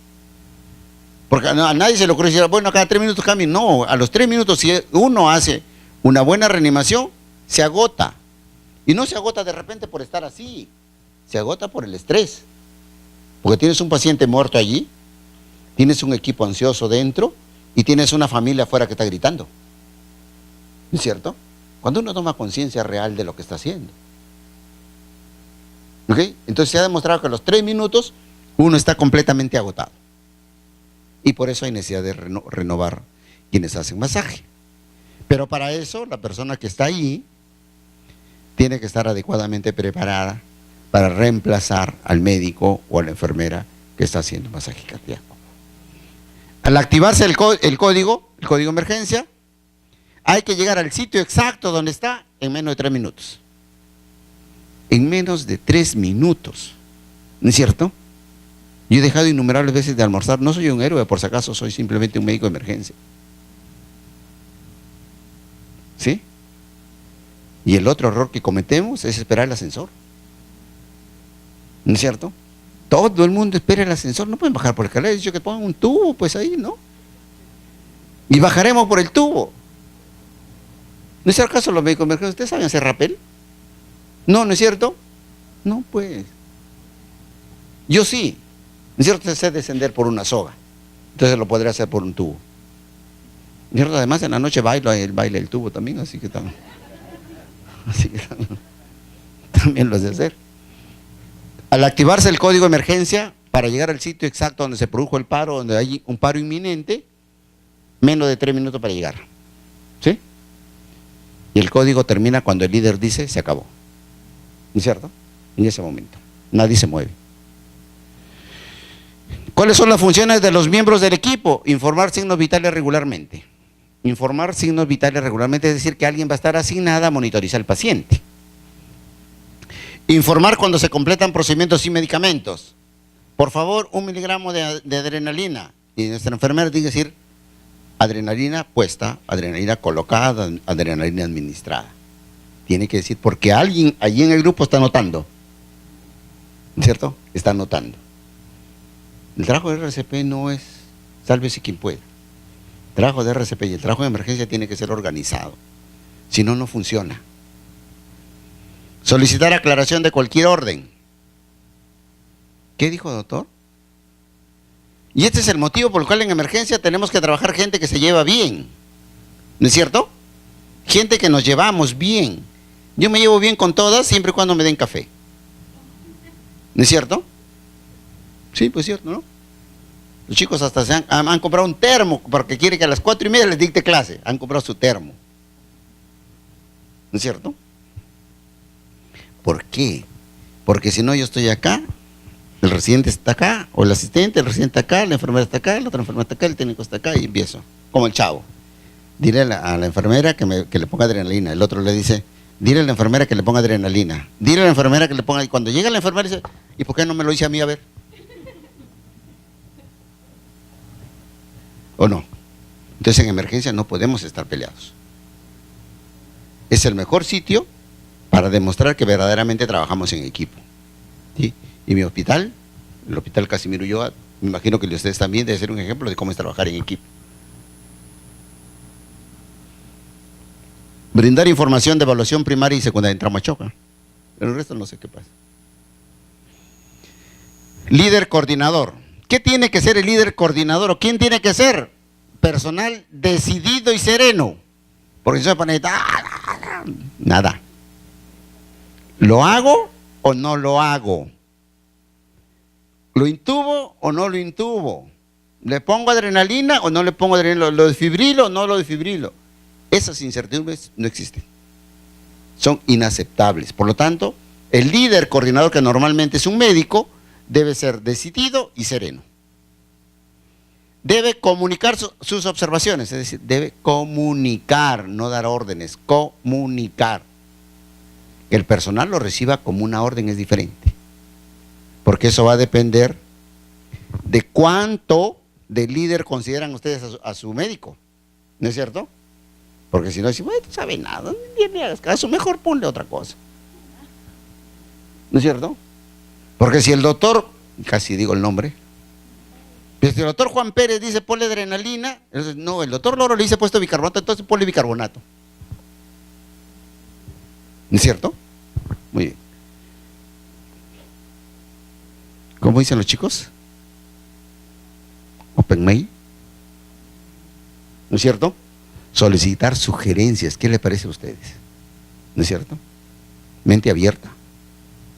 Porque a nadie se le ocurre decir, bueno, cada 3 minutos cambien. No, a los 3 minutos, si uno hace una buena reanimación, se agota. Y no se agota de repente por estar así. Se agota por el estrés. Porque tienes un paciente muerto allí, tienes un equipo ansioso dentro y tienes una familia afuera que está gritando. ¿No es cierto? Cuando uno toma conciencia real de lo que está haciendo. ¿Ok? Entonces se ha demostrado que a los 3 minutos uno está completamente agotado. Y por eso hay necesidad de renovar quienes hacen masaje. Pero para eso la persona que está allí tiene que estar adecuadamente preparada para reemplazar al médico o a la enfermera que está haciendo masaje cardíaco. Al activarse el código de emergencia, Hay que llegar al sitio exacto donde está en menos de 3 minutos. En menos de 3 minutos. ¿No es cierto? Yo he dejado innumerables veces de almorzar. No soy un héroe, por si acaso, soy simplemente un médico de emergencia. ¿Sí? Y el otro error que cometemos es esperar el ascensor. ¿No es cierto? Todo el mundo espera el ascensor. No pueden bajar por el escalera. He dicho que pongan un tubo, pues ahí, ¿no? Y bajaremos por el tubo. ¿No es el caso los médicos de emergencia? ¿Ustedes saben hacer rappel? No, ¿no es cierto? No, pues. Yo sí. ¿No es cierto? Sé descender por una soga. Entonces lo podré hacer por un tubo. ¿No es cierto? Además, en la noche baila el tubo también, así que también lo sé hacer. Al activarse el código de emergencia, para llegar al sitio exacto donde se produjo el paro, donde hay un paro inminente, menos de 3 minutos para llegar. ¿Sí? Y el código termina cuando el líder dice, se acabó. ¿No es cierto? En ese momento. Nadie se mueve. ¿Cuáles son las funciones de los miembros del equipo? Informar signos vitales regularmente. Informar signos vitales regularmente es decir que alguien va a estar asignada a monitorizar al paciente. Informar cuando se completan procedimientos y medicamentos. Por favor, 1 miligramo de adrenalina. Y nuestra enfermera tiene que decir adrenalina puesta, adrenalina colocada, adrenalina administrada. Tiene que decir, porque alguien allí en el grupo está anotando. ¿Cierto? Está anotando. El trabajo de RCP no es sálvese quien pueda. El trabajo de RCP y el trabajo de emergencia tiene que ser organizado. Si no, no funciona. Solicitar aclaración de cualquier orden. ¿Qué dijo, doctor? Y este es el motivo por el cual en emergencia tenemos que trabajar gente que se lleva bien. ¿No es cierto? Gente que nos llevamos bien. Yo me llevo bien con todas siempre y cuando me den café. ¿No es cierto? Sí, pues es cierto, ¿no? Los chicos hasta han comprado un termo porque quieren que a las 4:30 les dicte clase. Han comprado su termo. ¿No es cierto? ¿Por qué? Porque si no yo estoy acá, el residente está acá, o el asistente, el residente está acá, la enfermera está acá, la otra enfermera está acá, el técnico está acá y empiezo. Como el chavo. Dile a la enfermera que le ponga adrenalina. El otro le dice, dile a la enfermera que le ponga adrenalina. Dile a la enfermera que le ponga... Y cuando llega la enfermera dice, ¿y por qué no me lo dice a mí? A ver. ¿O no? Entonces en emergencia no podemos estar peleados. Es el mejor sitio para demostrar que verdaderamente trabajamos en equipo. ¿Sí? Y mi hospital, el Hospital Casimiro Ulloa, me imagino que ustedes también debe ser un ejemplo de cómo es trabajar en equipo. Brindar información de evaluación primaria y secundaria en Tramachoca. Pero el resto no sé qué pasa. Líder coordinador. ¿Qué tiene que ser el líder coordinador? ¿O quién tiene que ser? Personal decidido y sereno. Porque si se pone nada. ¿Lo hago o no lo hago? ¿Lo intubo o no lo intubo? ¿Le pongo adrenalina o no le pongo adrenalina? ¿Lo desfibrilo o no lo desfibrilo? Esas incertidumbres no existen. Son inaceptables. Por lo tanto, el líder coordinador, que normalmente es un médico, debe ser decidido y sereno. Debe comunicar sus observaciones, es decir, debe comunicar, no dar órdenes, comunicar. Que el personal lo reciba como una orden es diferente. Porque eso va a depender de cuánto de líder consideran ustedes a su médico. ¿No es cierto? Porque si no, dicen, bueno, no sabe nada, ni le hagas caso, mejor ponle otra cosa. ¿No es cierto? Porque si el doctor, casi digo el nombre, pero si el doctor Juan Pérez dice ponle adrenalina, entonces no, el doctor Loro le dice puesto bicarbonato, entonces ponle bicarbonato. ¿No es cierto? Muy bien. ¿Cómo dicen los chicos? Open mail. ¿No es cierto? Solicitar sugerencias. ¿Qué les parece a ustedes? ¿No es cierto? Mente abierta.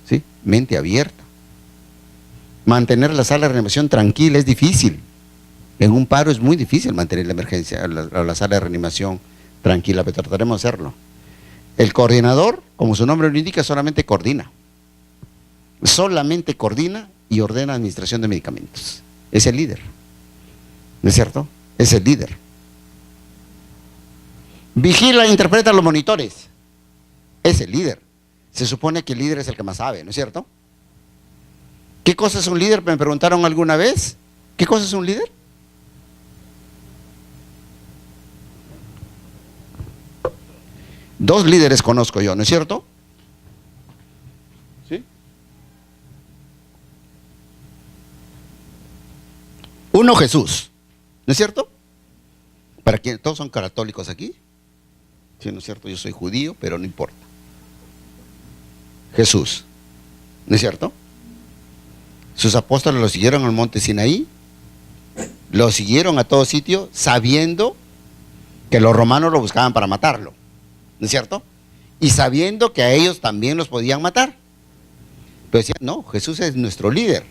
¿Sí? Mente abierta. Mantener la sala de reanimación tranquila es difícil. En un paro es muy difícil mantener la emergencia, la sala de reanimación tranquila, pero trataremos de hacerlo. El coordinador, como su nombre lo indica, solamente coordina. Solamente coordina y ordena administración de medicamentos. Es el líder. ¿No es cierto? Es el líder. Vigila e interpreta los monitores. Es el líder. Se supone que el líder es el que más sabe, ¿no es cierto? ¿Qué cosa es un líder? Me preguntaron alguna vez. ¿Qué cosa es un líder? Dos líderes conozco yo, ¿no es cierto? ¿Sí? Uno, Jesús, ¿no es cierto? Para quienes todos son católicos aquí. Sí, ¿no es cierto? Yo soy judío, pero no importa. Jesús, ¿no es cierto? Sus apóstoles lo siguieron al monte Sinaí, lo siguieron a todo sitio, sabiendo que los romanos lo buscaban para matarlo, ¿no es cierto? Y sabiendo que a ellos también los podían matar. Pero decían, no, Jesús es nuestro líder.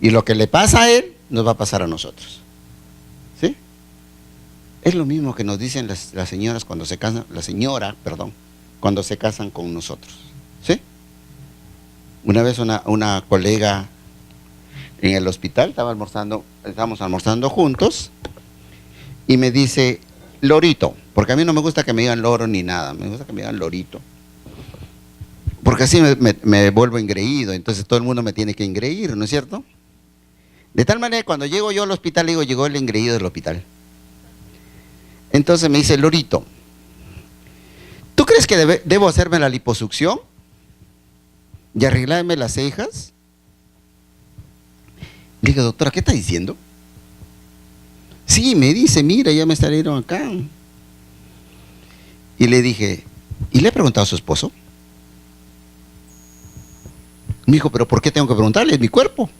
Y lo que le pasa a él, nos va a pasar a nosotros. ¿Sí? Es lo mismo que nos dicen las señoras cuando se casan, cuando se casan con nosotros. ¿Sí? Una vez una colega en el hospital, estábamos almorzando juntos, y me dice, Lorito, porque a mí no me gusta que me digan loro ni nada, me gusta que me digan Lorito. Porque así me vuelvo engreído, entonces todo el mundo me tiene que engreír, ¿no es cierto? De tal manera que cuando llego yo al hospital, digo, llegó el engreído del hospital. Entonces me dice, Lorito, ¿tú crees que debo hacerme la liposucción y arreglarme las cejas? Le digo, doctora, ¿qué está diciendo? Sí, me dice, mira, ya me salieron acá. Y le dije, ¿y le he preguntado a su esposo? Me dijo, pero ¿por qué tengo que preguntarle? Es mi cuerpo,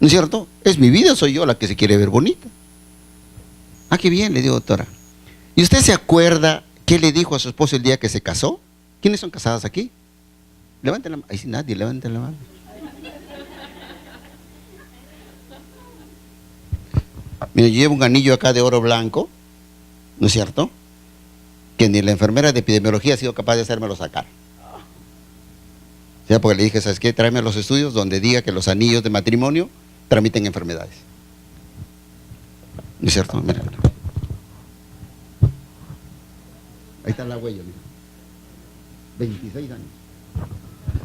¿no es cierto? Es mi vida, soy yo la que se quiere ver bonita. Ah, qué bien, le digo, doctora. ¿Y usted se acuerda qué le dijo a su esposo el día que se casó? ¿Quiénes son casadas aquí? Levanten la mano. Ahí sí, nadie, levanten la mano. Mira, yo llevo un anillo acá de oro blanco, ¿no es cierto? Que ni la enfermera de epidemiología ha sido capaz de hacérmelo sacar. O sea, porque le dije, ¿sabes qué? Tráeme los estudios donde diga que los anillos de matrimonio transmiten enfermedades. ¿No es cierto? Mira. Ahí está la huella, mira. 26 años.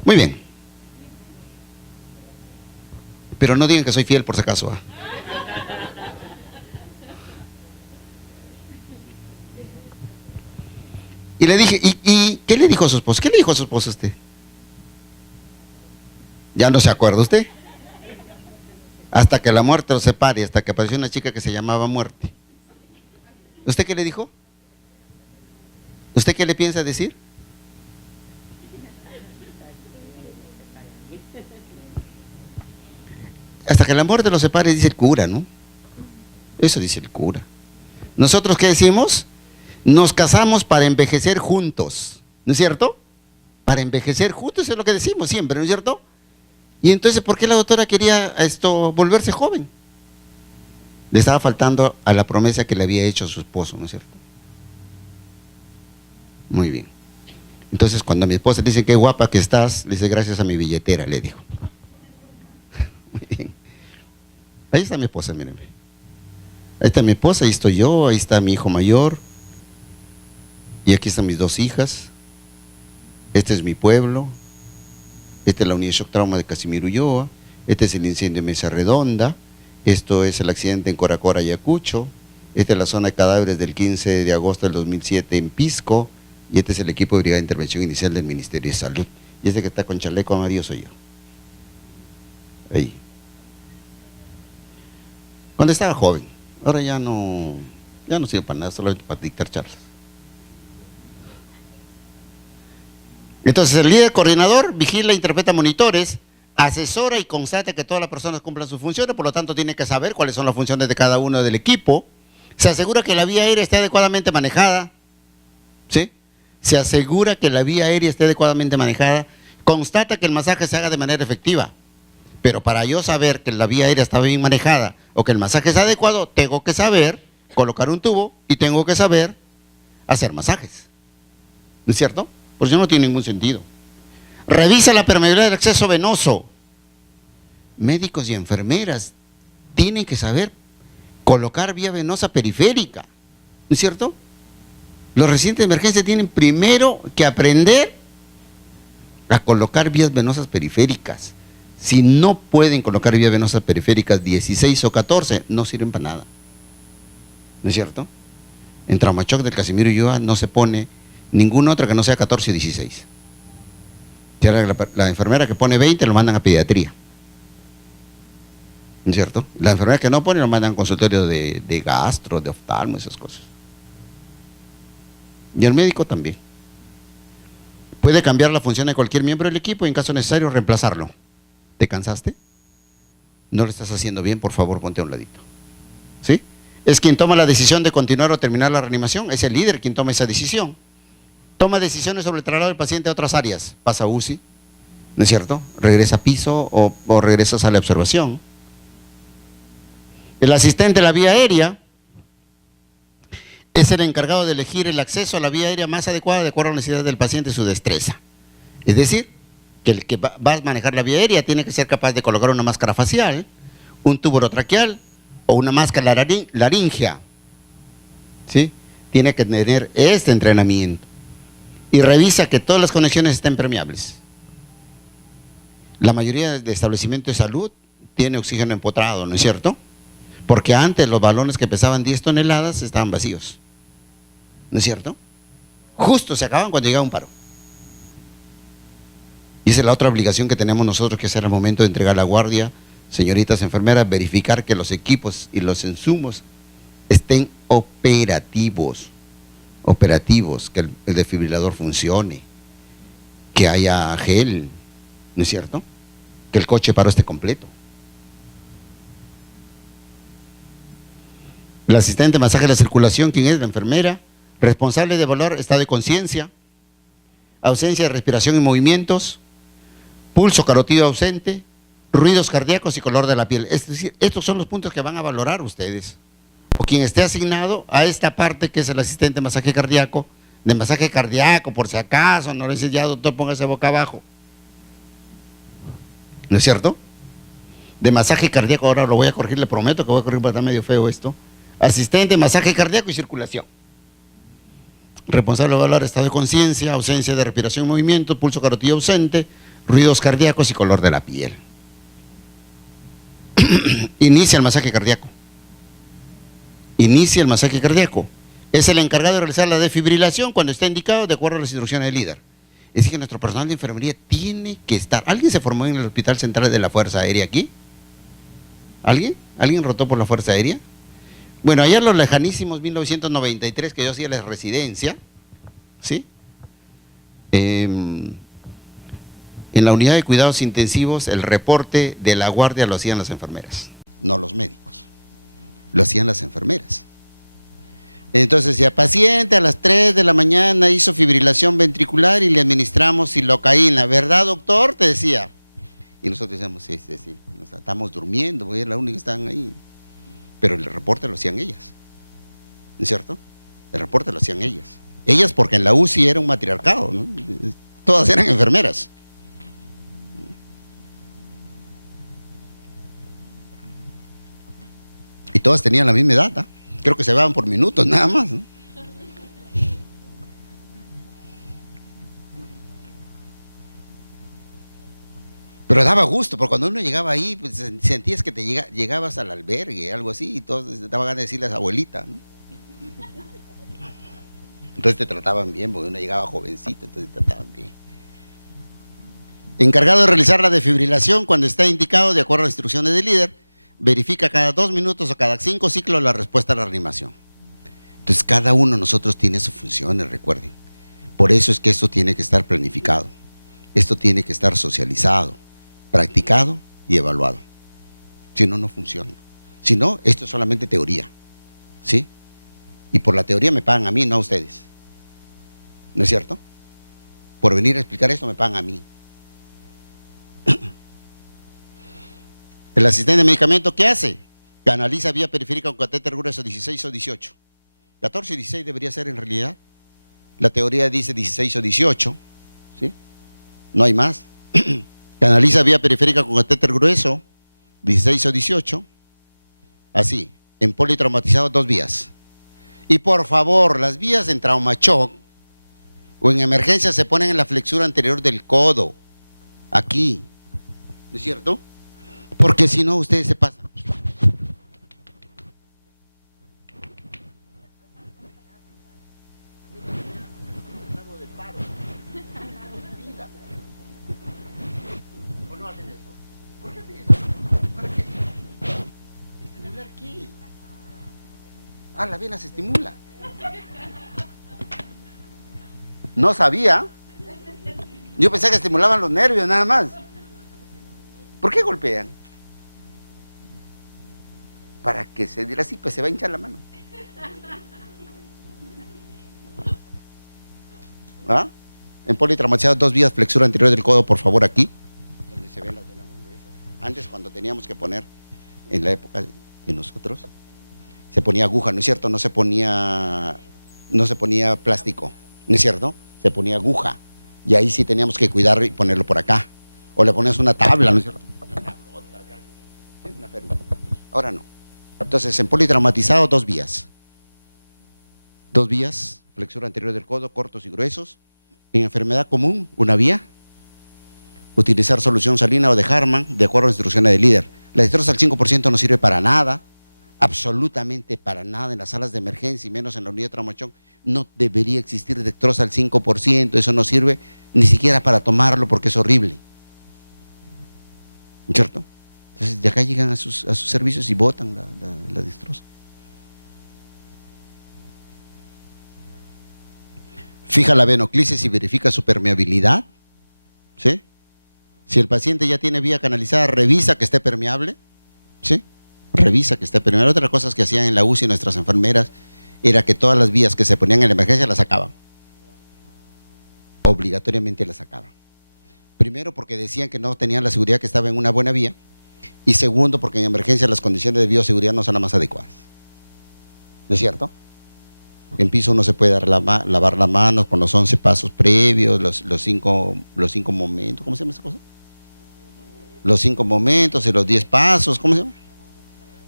Muy bien. Pero no digan que soy fiel por si acaso. ¿Ah? Y le dije, ¿y qué le dijo a su esposo? ¿Qué le dijo a su esposo usted? ¿Ya no se acuerda usted? Hasta que la muerte lo separe, hasta que apareció una chica que se llamaba Muerte. ¿Usted qué le dijo? ¿Usted qué le piensa decir? Hasta que la muerte lo separe, dice el cura, ¿no? Eso dice el cura. ¿Nosotros qué decimos? Nos casamos para envejecer juntos, ¿no es cierto? Para envejecer juntos es lo que decimos siempre, ¿no es cierto? Y entonces, ¿por qué la doctora quería volverse joven? Le estaba faltando a la promesa que le había hecho a su esposo, ¿no es cierto? Muy bien. Entonces, cuando mi esposa le dice, qué guapa que estás, le dice, gracias a mi billetera, le dijo. Muy bien. Ahí está mi esposa, mírenme. Ahí está mi esposa, ahí estoy yo, ahí está mi hijo mayor. Y aquí están mis dos hijas. Este es mi pueblo. Esta es la unidad de shock trauma de Casimiro Ulloa. Este es el incendio en Mesa Redonda. Esto es el accidente en Coracora, Ayacucho. Esta es la zona de cadáveres del 15 de agosto del 2007 en Pisco. Y este es el equipo de Brigada de Intervención Inicial del Ministerio de Salud. Y este que está con chaleco amarillo soy yo. Ahí. Cuando estaba joven. Ahora ya no sirve para nada, solo para dictar charlas. Entonces el líder coordinador vigila, interpreta monitores, asesora y constata que todas las personas cumplan sus funciones, por lo tanto tiene que saber cuáles son las funciones de cada uno del equipo. Se asegura que la vía aérea esté adecuadamente manejada, ¿sí? Se asegura que la vía aérea esté adecuadamente manejada, constata que el masaje se haga de manera efectiva. Pero para yo saber que la vía aérea está bien manejada o que el masaje es adecuado, tengo que saber colocar un tubo y tengo que saber hacer masajes. ¿No es cierto? Por eso no tiene ningún sentido. Revisa la permeabilidad del acceso venoso. Médicos y enfermeras tienen que saber colocar vía venosa periférica. ¿No es cierto? Los residentes de emergencia tienen primero que aprender a colocar vías venosas periféricas. Si no pueden colocar vías venosas periféricas 16 o 14, no sirven para nada. ¿No es cierto? En Traumachoc del Casimiro Ulloa no se pone ninguna otra que no sea 14 o 16. Si la enfermera que pone 20 lo mandan a pediatría. ¿No es cierto? La enfermera que no pone lo mandan a consultorio de gastro, de oftalmo, esas cosas. Y el médico también. Puede cambiar la función de cualquier miembro del equipo y en caso necesario reemplazarlo. ¿Te cansaste? ¿No lo estás haciendo bien? Por favor, ponte a un ladito. ¿Sí? Es quien toma la decisión de continuar o terminar la reanimación. Es el líder quien toma esa decisión. Toma decisiones sobre el traslado del paciente a otras áreas. Pasa a UCI, ¿no es cierto? Regresa a piso o regresa a sala de observación. El asistente de la vía aérea es el encargado de elegir el acceso a la vía aérea más adecuada de acuerdo a la necesidad del paciente y su destreza. Es decir, que el que va a manejar la vía aérea tiene que ser capaz de colocar una máscara facial, un tubo orotraqueal o una máscara laríngea. ¿Sí? Tiene que tener este entrenamiento. Y revisa que todas las conexiones estén permeables. La mayoría de establecimientos de salud tiene oxígeno empotrado, ¿no es cierto? Porque antes los balones que pesaban 10 toneladas estaban vacíos. ¿No es cierto? Justo se acaban cuando llegaba un paro. Y esa es la otra obligación que tenemos nosotros que hacer al momento de entregar la guardia, señoritas enfermeras, verificar que los equipos y los insumos estén operativos, que el desfibrilador funcione, que haya gel, ¿no es cierto? Que el coche paro esté completo. El asistente de masaje de la circulación, ¿quién es? La enfermera, responsable de evaluar estado de conciencia, ausencia de respiración y movimientos, pulso carotido ausente, ruidos cardíacos y color de la piel. Es decir, estos son los puntos que van a valorar ustedes. O quien esté asignado a esta parte que es el asistente de masaje cardíaco, por si acaso, no le dices ya doctor, póngase boca abajo. ¿No es cierto? De masaje cardíaco, ahora lo voy a corregir, le prometo que voy a corregir porque está medio feo esto. Asistente de masaje cardíaco y circulación. Responsable de evaluar estado de conciencia, ausencia de respiración y movimiento, pulso carotido ausente, ruidos cardíacos y color de la piel. Inicia el masaje cardíaco. Es el encargado de realizar la desfibrilación cuando está indicado de acuerdo a las instrucciones del líder. Es decir, que nuestro personal de enfermería tiene que estar. ¿Alguien se formó en el Hospital Central de la Fuerza Aérea aquí? ¿Alguien? ¿Alguien rotó por la Fuerza Aérea? Bueno, allá en los lejanísimos 1993, que yo hacía la residencia, ¿sí? En la unidad de cuidados intensivos, el reporte de la guardia lo hacían las enfermeras, no los médicos. Lo hacían las enfermeras. Entonces, si a paciente a las 3 de la mañana hizo fibrilación ventricular y le administramos silocaína, ¿verdad, doctor? Te decía. Y nosotros decíamos, sí, estamos durmiendo, porque es la única que están ahí. Pero el reporte lo hacían ellas, ¿no es cierto? El reporte lo hacían ellas. Ellas porque en la UCI era un matriarcado, ¿no? Todas eran enfermeras. Y todas tenían la misma edad, ¿no? Creo que se van por minutos nada más, ¿no? Pero daba gusto, porque cuando uno llegaba ahí, pues, sentías que llegabas al albergue, algo así, y todos te daban ganas de decirles abuelita, ¿no? Entonces te trataban bien, porque uno llegaba jovencito, entonces te trataban bien. Encargado de realizar la desfibrilación cuando está indicado de acuerdo a las instrucciones del líder, verifica cada 2 minutos o cada 5 ciclos la respuesta a la reanimación. Entonces cada uno de nosotros tiene sus funciones, recuerden. Por eso es que esto tiene que estar planificado, esto tiene que estar socializado, practicado y evaluado. Si no, no funciona. Si no, esto es solamente teoría, ¿sí? Y por la teoría me pagan a mí, no a ustedes. ¿No es cierto? Por venir a explicar esto me pagan a mí. El asistente de medicamento, ¿qué hace? Canaliza vía periférica con catéter grueso 16 o 18. 14 y 16 debería ser en realidad. La teoría dice 16 o 18, ¿sí? No hay más. Canaliza vía periférica con catéter grueso 16 o 18. Así, en politraumatizado 2 vías. Y por favor, las vías en trauma shock o en emergencia se ponen en la flexura anterior del codo, aquí, ¿no es cierto? Porque si no, ustedes se pasan. ¿O no hacen eso? ¿Por qué hacen eso? ¿Para qué? ¿Estimular qué? Ah, la vena se estimula. No sabía. Yo pensaba que estimulaban los nervios nada más. ¿Por qué golpean? Para que se diera así, pues se va a hinchar la mano. ¿Ah? En politraumatizado, 2 vías, flexura anterior del codo, por favor, aquí. Donde se ven las venas muy gruesas. Antes, cuando teníamos que poner, en la época de nosotros, se ponía aguja, ¿no es cierto? No se ponía plástico, ¿no es cierto? Se ponía aguja. Y ahí sí teníamos que cuidar y ponerlo por acá. O le ponías una tabla, ¿no es cierto? Ahora no. Entonces, en politraumatizado, 2 vías. 2 vías, flexura anterior del codo, cortos y gruesos. En enfermedad común, 1 vía. Utilizar solución salina o de Harman, de acuerdo a las instrucciones del líder. La dextrosa al 5% no sirve para nada, absolutamente para nada en las salas de emergencia y menos en la unidad de trauma shock. No debería existir dextrosa al 5%, eso no sirve ni siquiera para tomarlo porque es horrible. ¿Cierto? Entonces de acá llegan a sus servicios y botan la dextrosa. Fija la venoclisis y verifica su permeabilidad. ¿Sí? Si el paciente ya tiene vía canalizada, revisa que esté permeable. ¿Sí? Revisa que esté permeable. Otra cosa que hacían en la UCI nuestras enfermeras era que todas las vías que se ponían en la emergencia las sacaban. Obligatoriamente las sacaban. Primero porque decían que no tenían la seguridad que estaba en una buena vía. Y segundo porque en emergencia las condiciones de bioseguridad no son las más adecuadas. ¿No es cierto? En piso uno se puede lavar las manos con los 11 pasos previos, los cinco momentos, ¿cómo se llama esa cosa? Los 5 momentos y los 10 pasos, ¿cómo se llama?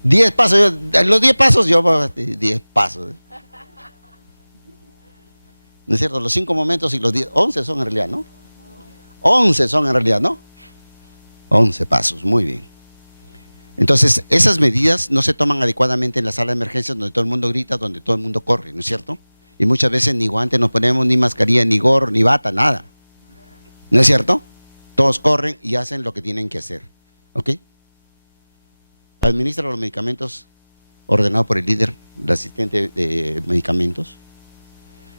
10 pasos, los 10 pasos yo 10 pasos. ¿No es cierto? Los 5 momentos y los 10, 11 son en realidad, ¿no? 11 son en realidad, ¿no? 11 pasos, muy bien. Entonces, esas medidas no se toman adecuadamente en la sala de emergencias donde todo el mundo grita, donde todo el mundo corre, ¿no es cierto? Y muchas veces ni guantes nos ponemos, ni mascarilla, ni gorro, ni bata, nada. ¿No es cierto? Todos corren y hacen lo que tienen que hacer. ¿Ok? Administra los medicamentos ordenados por el líder, el asistente de medicamentos.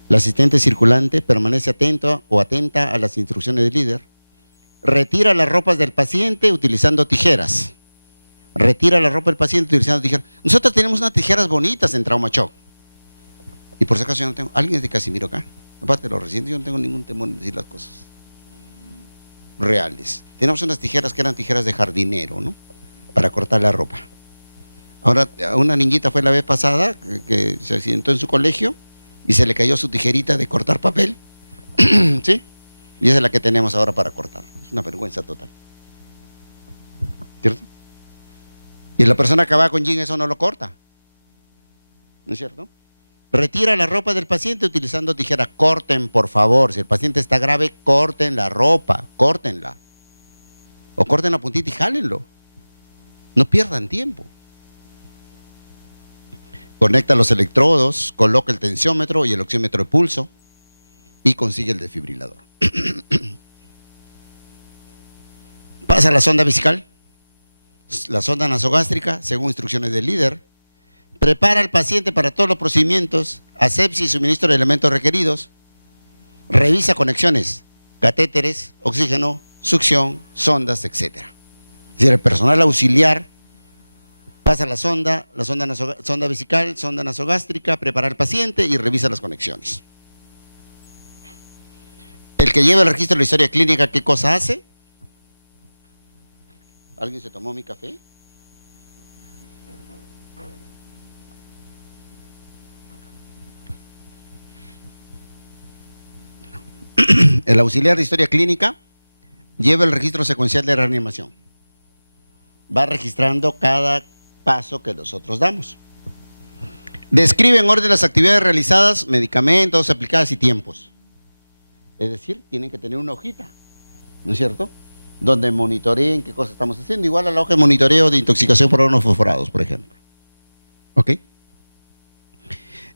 El asistente circulante permanece atento o atenta a las instrucciones del líder. Retira las ropas del paciente utilizando tijeras. Retira la ropa del paciente utilizando tijeras. Nosotros tenemos unas tijeras bonitas en trauma shock. Y por si acaso yo no tengo. ¿Alguien es de Casimiro acá? Aparte de los recientes, yo no tengo ningún temor de decir las cosas reales. Tenemos unas tijeras que eran tijeras de jardinero, ¿no? Para cortar la ropa. Ahora, una niñita fue la vez pasada que se accidentó en su colegio y se le cayó su tijerita de cortar papel. ¿Sí? Y esa es la que tenemos ahora para cortar. Es una vergüenza total. ¿Cierto? Y la persona que va con jean eso no lo corta. ¿No es cierto? Retira la ropa del paciente utilizando tijera. Corten, por favor. Si el paciente está grave, corten la ropa. Córtenla. O corten la puntita y jálenlo. No pierdan tiempo. Conecta los electrodos, coloca el tensiómetro y el oxímetro de pulso y consigue el desfibrilador. Pasa la sonda vesical, la sonda nasogástrica, según instrucciones del líder. Prepara al paciente para todos los procedimientos, asepsia y suministro de elementos requeridos. Revisa conexiones, catéteres, oxígeno, succión, sondas, etc. Es decir, el personal auxiliar pasa la sonda vesical, sonda nasogástrica, prepara al paciente y revisa las conexiones. El que lleva el registro de la historia clínica, ¿qué cosa hace? ¿Alguien se tomó mi café? El auxiliar de historia clínica lleva el registro secuencial de reanimación. Va registrando cada paso que nosotros damos. Describe en orden las actividades realizadas, medicamentos aplicadas y tiempos. Es decir, tienen que tener una hojita, ¿no es cierto?, donde monitoreen qué cosas estamos haciendo, igual a la hoja de monitoreo de intoxicación por órganos fosforados, por ejemplo. ¿Ok?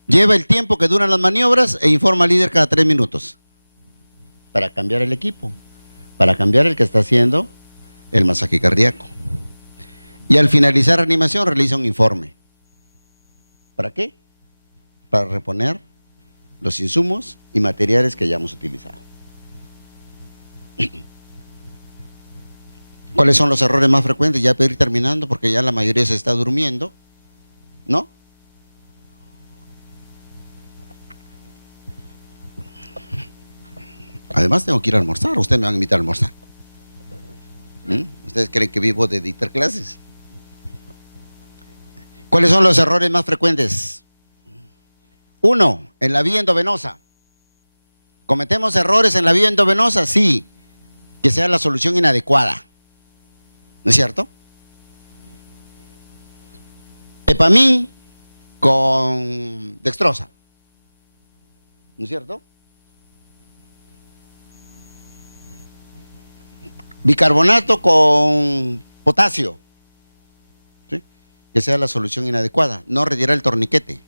Lleva el tiempo que duran las maniobras e informa al líder cada 3 minutos. Para cambiar el equipo, para cambiar el que está haciendo el masaje cardíaco. Y al finalizar la animación realiza un informe. ¿Para qué? Para reponer los insumos y materiales que hayamos utilizado. ¿Cuáles son los errores más frecuentes? Ya para ir terminando, porque ya la mayoría se está durmiendo, ¿no? Además tengo que ir a almorzar, ustedes me van a invitar a almorzar. ¿Ustedes creen que vivo de dictar clases? ¿Cuáles son los errores más frecuentes? 1, en la vía endovenosa. ¿Cometemos errores en la vía endovenosa? Sí, que sea la solución inadecuada. ¿No es cierto? Epamín con dextrosa. ¿No es cierto? Bicarbonato con potasio. ¿Sí? Que sea la solución inadecuada. No retirar el torniquete.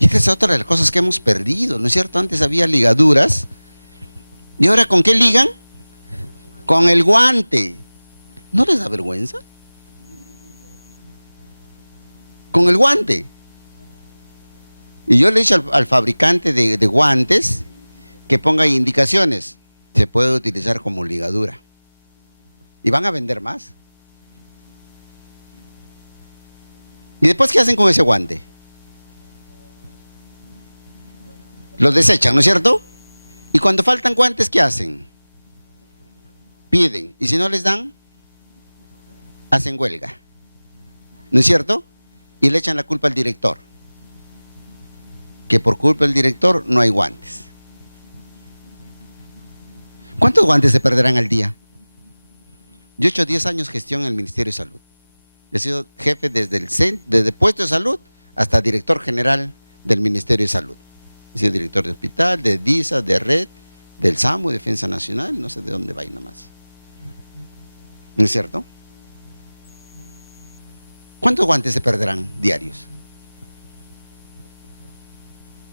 Y esta es otra de las cosas que hemos perdido, ¿no es cierto? Antes había ligaduras. ¿Y ahora con qué ligan? Con el guante. ¿No les da vergüenza? Con el guante. Y yo le he dicho al fabricante de guantes que ponga indicaciones. Se puede utilizar como ligadura. Y van a vender más. ¿Y después qué hacen con ese guante? Los desechan, ¿no es cierto? Y cuando faltan guantes, ¿qué hacen? Piden. Y si no les dan, hacen huelga. ¿No es cierto? Y le echan la culpa al director. Que por culpa del director no hay guantes. ¿Cuántos guantes se perderán al día? Yo he hecho 10 años gestión en el Ministerio de Salud. He sido jefe desde puesto de salud hasta director general del Ministerio de Salud. He sido director de hospital, de DISA, de Red, del SAMU, Defensa Nacional, no sé de dónde va y nada más. ¿No es cierto? ¿Cuántos guantes se perderán diarios?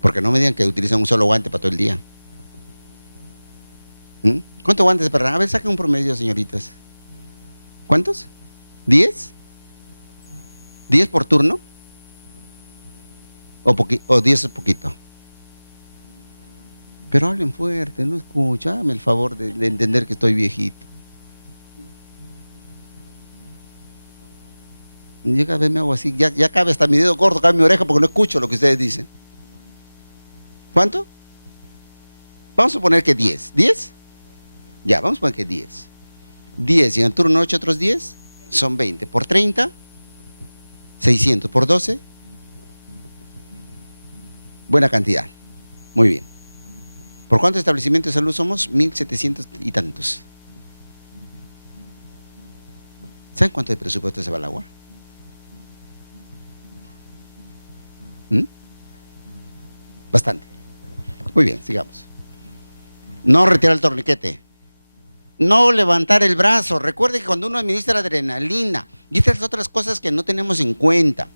Porque no me digan que utilizan un solo guante para todo el día. ¿Cuántos guantes se perderán? A ver, saquen un promedio, señoritas. ¿Cuántos? ¿10? ¿10 por turno? ¿O 10 es poquito? Pero hablen fuerte, no escuchame el favor de entender que estoy viejito. Yo cada vez me hago así, ya cabe hasta mi dedo corto, cabe mi oreja porque no escucho lo que ustedes dicen. ¿Cuánto? Vamos a poner que 10. ¿10? Ya, vamos a poner que 10. 10 y en el turno 8 otros 10, son 20. Por 30, 600. Por 12, buena cantidad. Muy bien. ¿Por cuántos establecimientos de salud somos? 1.700 y tantos. ¿Saben cuánto de presupuesto se va al agua? Bastante. Muy bien, sigamos. No retirar el torniquete. No levantar el brazo. Recuerde que cuando uno administra adrenalina, y estas otras cosas que no tenemos en cuenta.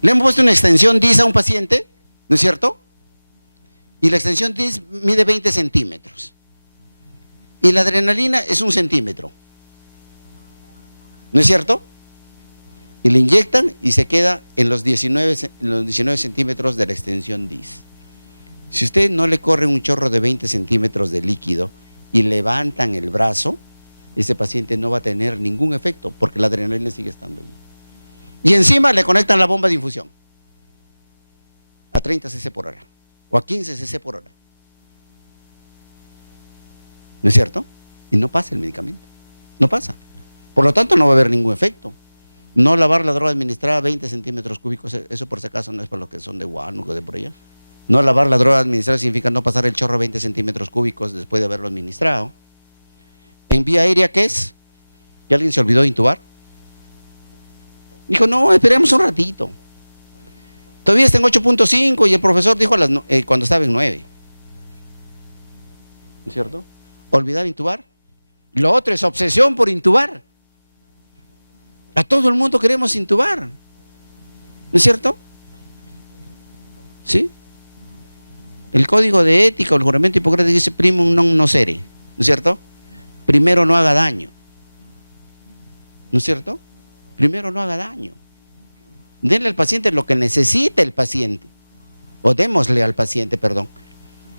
Le hemos puesto una extensión DIS a un paciente, ¿no es cierto? Y la extensión DIS mide 20 centímetros. Y la adrenalina es 1 centímetro. ¿No es cierto? Y le inyectan y se queda en los 19 centímetros de la extensión DIS. Si usted no le corre un chorro de 20 centímetros de líquido y levantan el brazo, ese paciente no va a tener ningún efecto porque la adrenalina sigue estando allí. Y encima le conectan la bomba de infusión a 30 cc por hora o a 15 cc por hora. ¿No es cierto? Y no pasa el medicamento. No pasa. Por lo tanto, no va a haber ningún efecto. No lavar la droga administrada a 20 centímetros cúbicos, eso por si acaso no es para los que son de Huánuco o de por allá. No lavar la droga administrada significa no pasar el chorro a 20 centímetros cúbicos después de haberlo administrado. En vía aérea, ¿qué es? ¿Que alguien se olvidó de intubar? Dijo, no, esperemos un ratito. Todavía está en 8.5 y el profesor dijo cuando estaba en 9. ¿No es cierto? Olvidar intubar. Lo otro es obsesión por intubar. A todo el mundo queremos intubar. ¿No es cierto? ¿Sí? El código de ética o el juramento hipocrático dice primum non nocere. ¿No es cierto? Primero no haga daño. ¿No es cierto? Primero no haga daño. Denle al paciente lo que necesita el paciente. O démosle al paciente, perdón.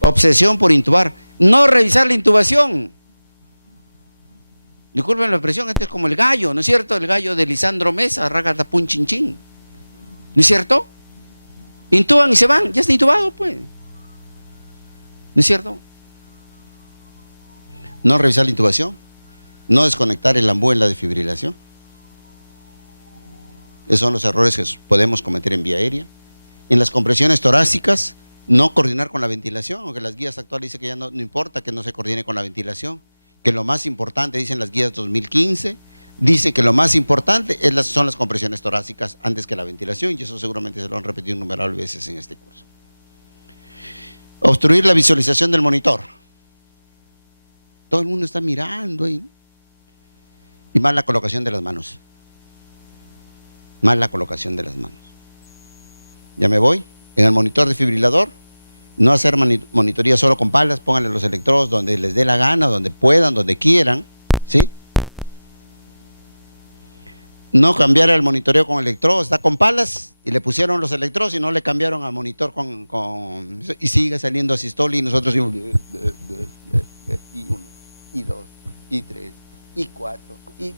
Obsesión por intubar. No revisar la intubación. Disculpen la expresión, este es como el gallo, ¿no es cierto? El gallo de Lisandro Mesa, ragatapun chin chin. ¿No es cierto? Intuban y se van, ya está intubado, pues. ¿No es cierto? No revisar la intubación. No desconectar el ambú en la defibrilación. Esos son los errores que podemos cometer en vía aérea. En las compresiones torácicas, no coordinar con la ventilación, aunque las guías actuales dicen que ya no importa que no se coordine con la ventilación, que lo más importante, dicen las guías 2015, dice que lo más importante son las compresiones torácicas antes que la ventilación, y eso seguramente se lo han repetido innumerables veces en este curso. Obstruir la visualización del monitor. Todo el mundo está mirando ahí. Y mala colocación de las manos. Mala colocación de las manos. Ya me voy. En el monitor defibrilador, no hacer monitoría solo con palas, pónganle los electrodos donde les dé la gana, donde puedan, donde quieran, ¿sí? No cambiar el monitoreo con electrodos, está con palas y le pusieron los electrodos y no le cambiaron al monitor y sigue saliendo asistolia y nosotros decimos y 1, y 2, y 3, y 4, y sigue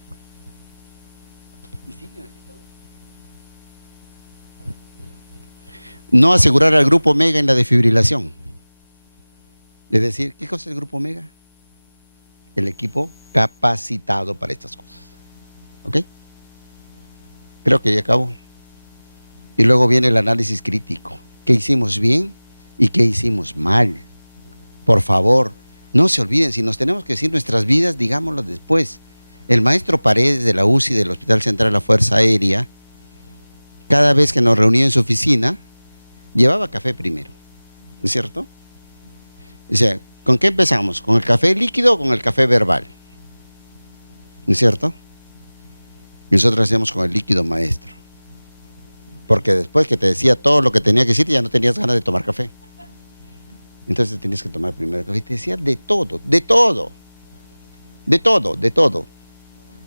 asistolia. No asegurar al grupo omega en la defibrilación. Es decir, ¿qué cosa es el grupo omega? El equipo capacitado para estas cosas. ¿Ok? Creo que ya acabo. Y luego viene el análisis crítico. ¿Qué hicimos bien y qué hicimos mal? Por favor, no se olviden, si nos tenemos que decir nuestras vidas, digámoslo después. El maestro Paredes de la UCI del Hospital Central de la Fuerza Aérea, cada vez que nos reunía en su oficina, llevaba café primero, ¿no es cierto? O sea, ¿con qué empezamos? ¿Con el café líquido o con el café verbal? ¿No es cierto? Nosotros hacemos con el líquido, maestro. Porque después que te decía todo lo que tenía que decir, ya no tenías ganas de tomar café. Entonces tenías que tomar primero café. Y te decía de todo, de todo. De todo, de todo.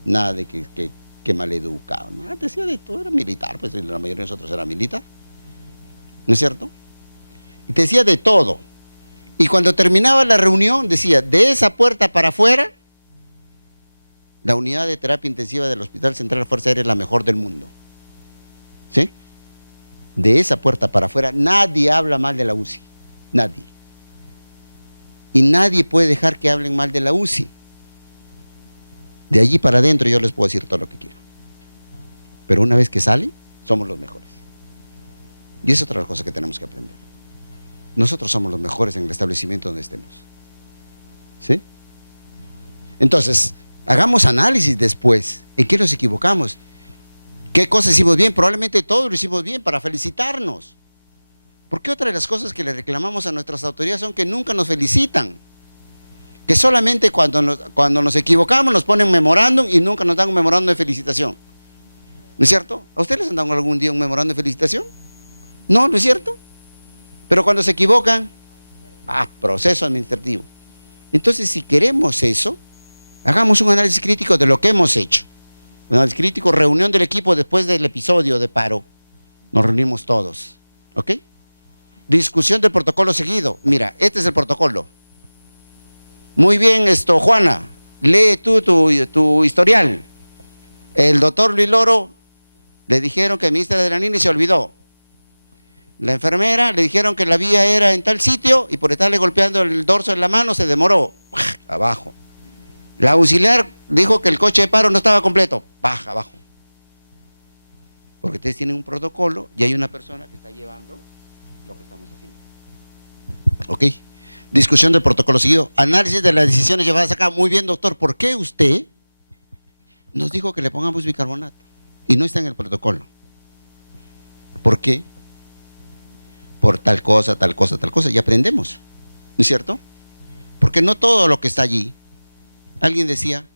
Nada de que maleducado. Nada, te decía de todo, era militar, pues la mayoría de nosotros era militar. ¿No es cierto? Y te decía de todo. Y cuando terminaba la reunión, decía, de esa puerta para afuera, la unidad de terapia intensiva del Hospital Central de la Fuerza Aérea es la mejor del mundo. ¿Sí? De esa puerta para afuera, nadie habla mal de la UCI. Nadie. Y nadie puede dejar que hablen mal de la UCI. De allí para adentro yo les puedo decir todo lo que quiero. Pero una vez que salen, somos los mejores. Y es otra cosa que tenemos que aprender. Nosotros somos los mejores en el establecimiento donde estemos. ¿Sí? Entonces, hagamos análisis después. ¿En qué nos equivocamos? ¿Qué cosas hicimos bien? Probablemente todo lo hicimos bien para felicitarnos. Porque otra de las cosas que le reclamamos a nuestras autoridades son que nunca nos felicitan. Que solamente cuando nos equivocamos nos ponen memorándum y nunca nos dan un memorándum de felicitación. ¿No es cierto? ¿A ustedes les han dado algún día un memorándum de felicitación? No, ¿no es cierto? Pero cuando se equivocan, proceso administrativo. Entonces, si queremos eso, hagamos un análisis crítico de lo que hemos hecho. Un análisis crítico, reunión del equipo después del episodio de paro. Nos reunimos todos. ¿Ok? Discusión del protocolo seguido. Mira, este es el protocolo. Muy bien, Juana, lee tú tu historial. El doctor Luis Loro le dijeron que administra adrenalina y se olvidó. La enfermera le dijeron que la vía era en tal sitio y por estarle golpeando el dorso en la mano se demoró. Abajo. La auxiliar dijo que el coche de paro no estaba completo. Abajo. Porque ustedes tienen un protocolo y hay una persona que está llevando lo que estamos haciendo. ¿Ok? Discusión del protocolo seguido. Análisis de las decisiones llevadas a cabo. Muy bien, doctor. ¿Por qué usted nos dijo que le pongamos bicarbonato y no está en el protocolo? ¿Por qué? por tal cosa, tal cosa, tal cosa, y aprendemos, ¿no es cierto? Porque no todo lo que está allí, alguien decía,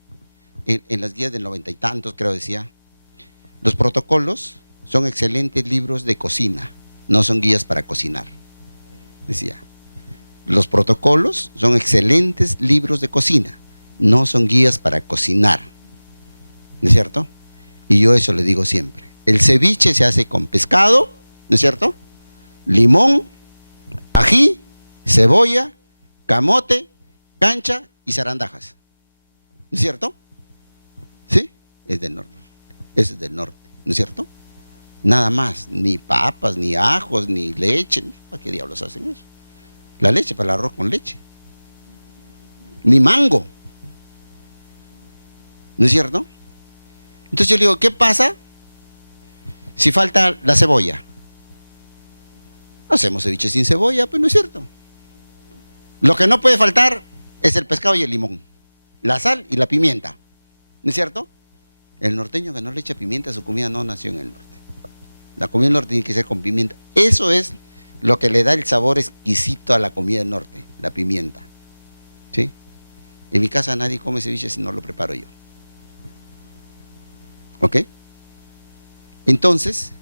en las guías del 90 y tantos creo decía, los protocolos son excelentes libros de cocina, no son guías para cocinar, decía. Los protocolos son excelentes libros de cocina, no son guías para cocinar, ¿no es cierto? Y yo eso le digo siempre. El ceviche se hace con pescado, ¿no es cierto? Limón, ají, cebolla, camote, cancha y zarandajas, ¿no es cierto? ¿Sí? Es del norte, ese es del norte, ¿no es cierto? Nada más, ni papas, ni ajos, ni leche, ¿no? ¿Para qué diablos hacen eso? La leche para el arroz con leche, ni mango, ¿no es cierto? Entonces yo le digo, ¿qué pasa si falta la cebolla? Hacemos ceviche sin cebolla, pues no es cierto. Lo que no puede faltar es el pescado y el limón, la sal y la pimienta, ¿no es cierto? El norteño que no le echa pimienta a su comida no nació en el norte. La comida del norte tiene que ser con pimienta. Eso es lo que le da el sabor exquisito a la comida del norte, la pimienta. ¿Sí? En mi casa nadie come ceviche si no lo preparo yo. ¿Ok? Entonces,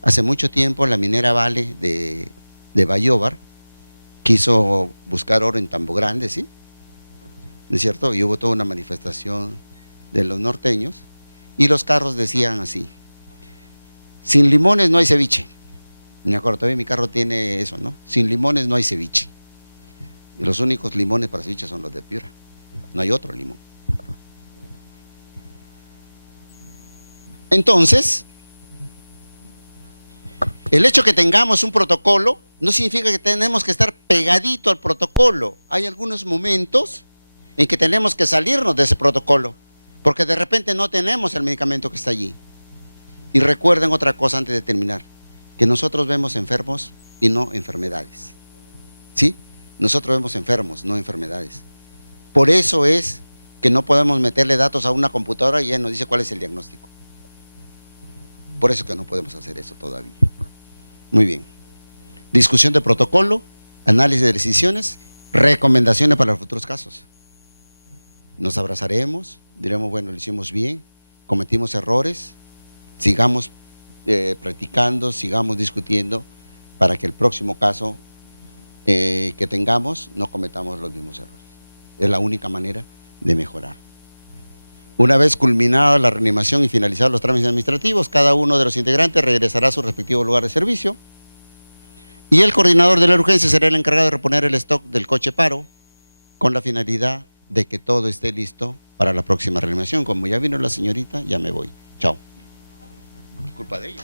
hace mucho tiempo la minera Vale de Bayóvar quiso buscar oro en Tambo Grande, ¿sí? ¿No es cierto? Y hubo toda una manifestación de los norteños y los carros decían así: sin limones no hay ceviche. Me acuerdo, todavía mi carro tiene eso, ¿no? Sin limones no hay ceviche. Y los únicos limones para ceviche son los de Piura. No hay otro limón. Entonces, el hecho que tengamos un protocolo no significa que tenemos que estar pegadito al protocolo. Hay algunos momentos en que tenemos que salirnos de ese protocolo, porque de repente no tenemos el medicamento que está allí. Y recuerden otra cosa antes de terminar, que nosotros vemos enfermos y no enfermedades. ¿Sí? Nosotros vemos enfermos, no enfermedades. Por eso es que no podemos meterle datos a una computadora y ella nos dice cuál es el diagnóstico. Por eso que no podemos hacer eso todavía. Muy bien. Discusión de protocolo, análisis de decisiones, recomendaciones para los futuros casos. Nos abrazaremos, diremos, bueno, lo hicimos bien, cometimos errores, sigamos practicando, sigamos discutiendo para que el próximo caso que tengamos no cometamos los mismos errores. Es la única manera de mejorar. Una vez culminada la reanimación y finalizados los trámites administrativos, cada uno de los integrantes regresará a su respectivo lugar de servicio y el coordinador de la urgencia será el encargado de reponer el stock del coche paro con la finalidad de que todo esté listo para la próxima reanimación. Como ya vino la señorita, ya me voy. Chao. Culpa de ella.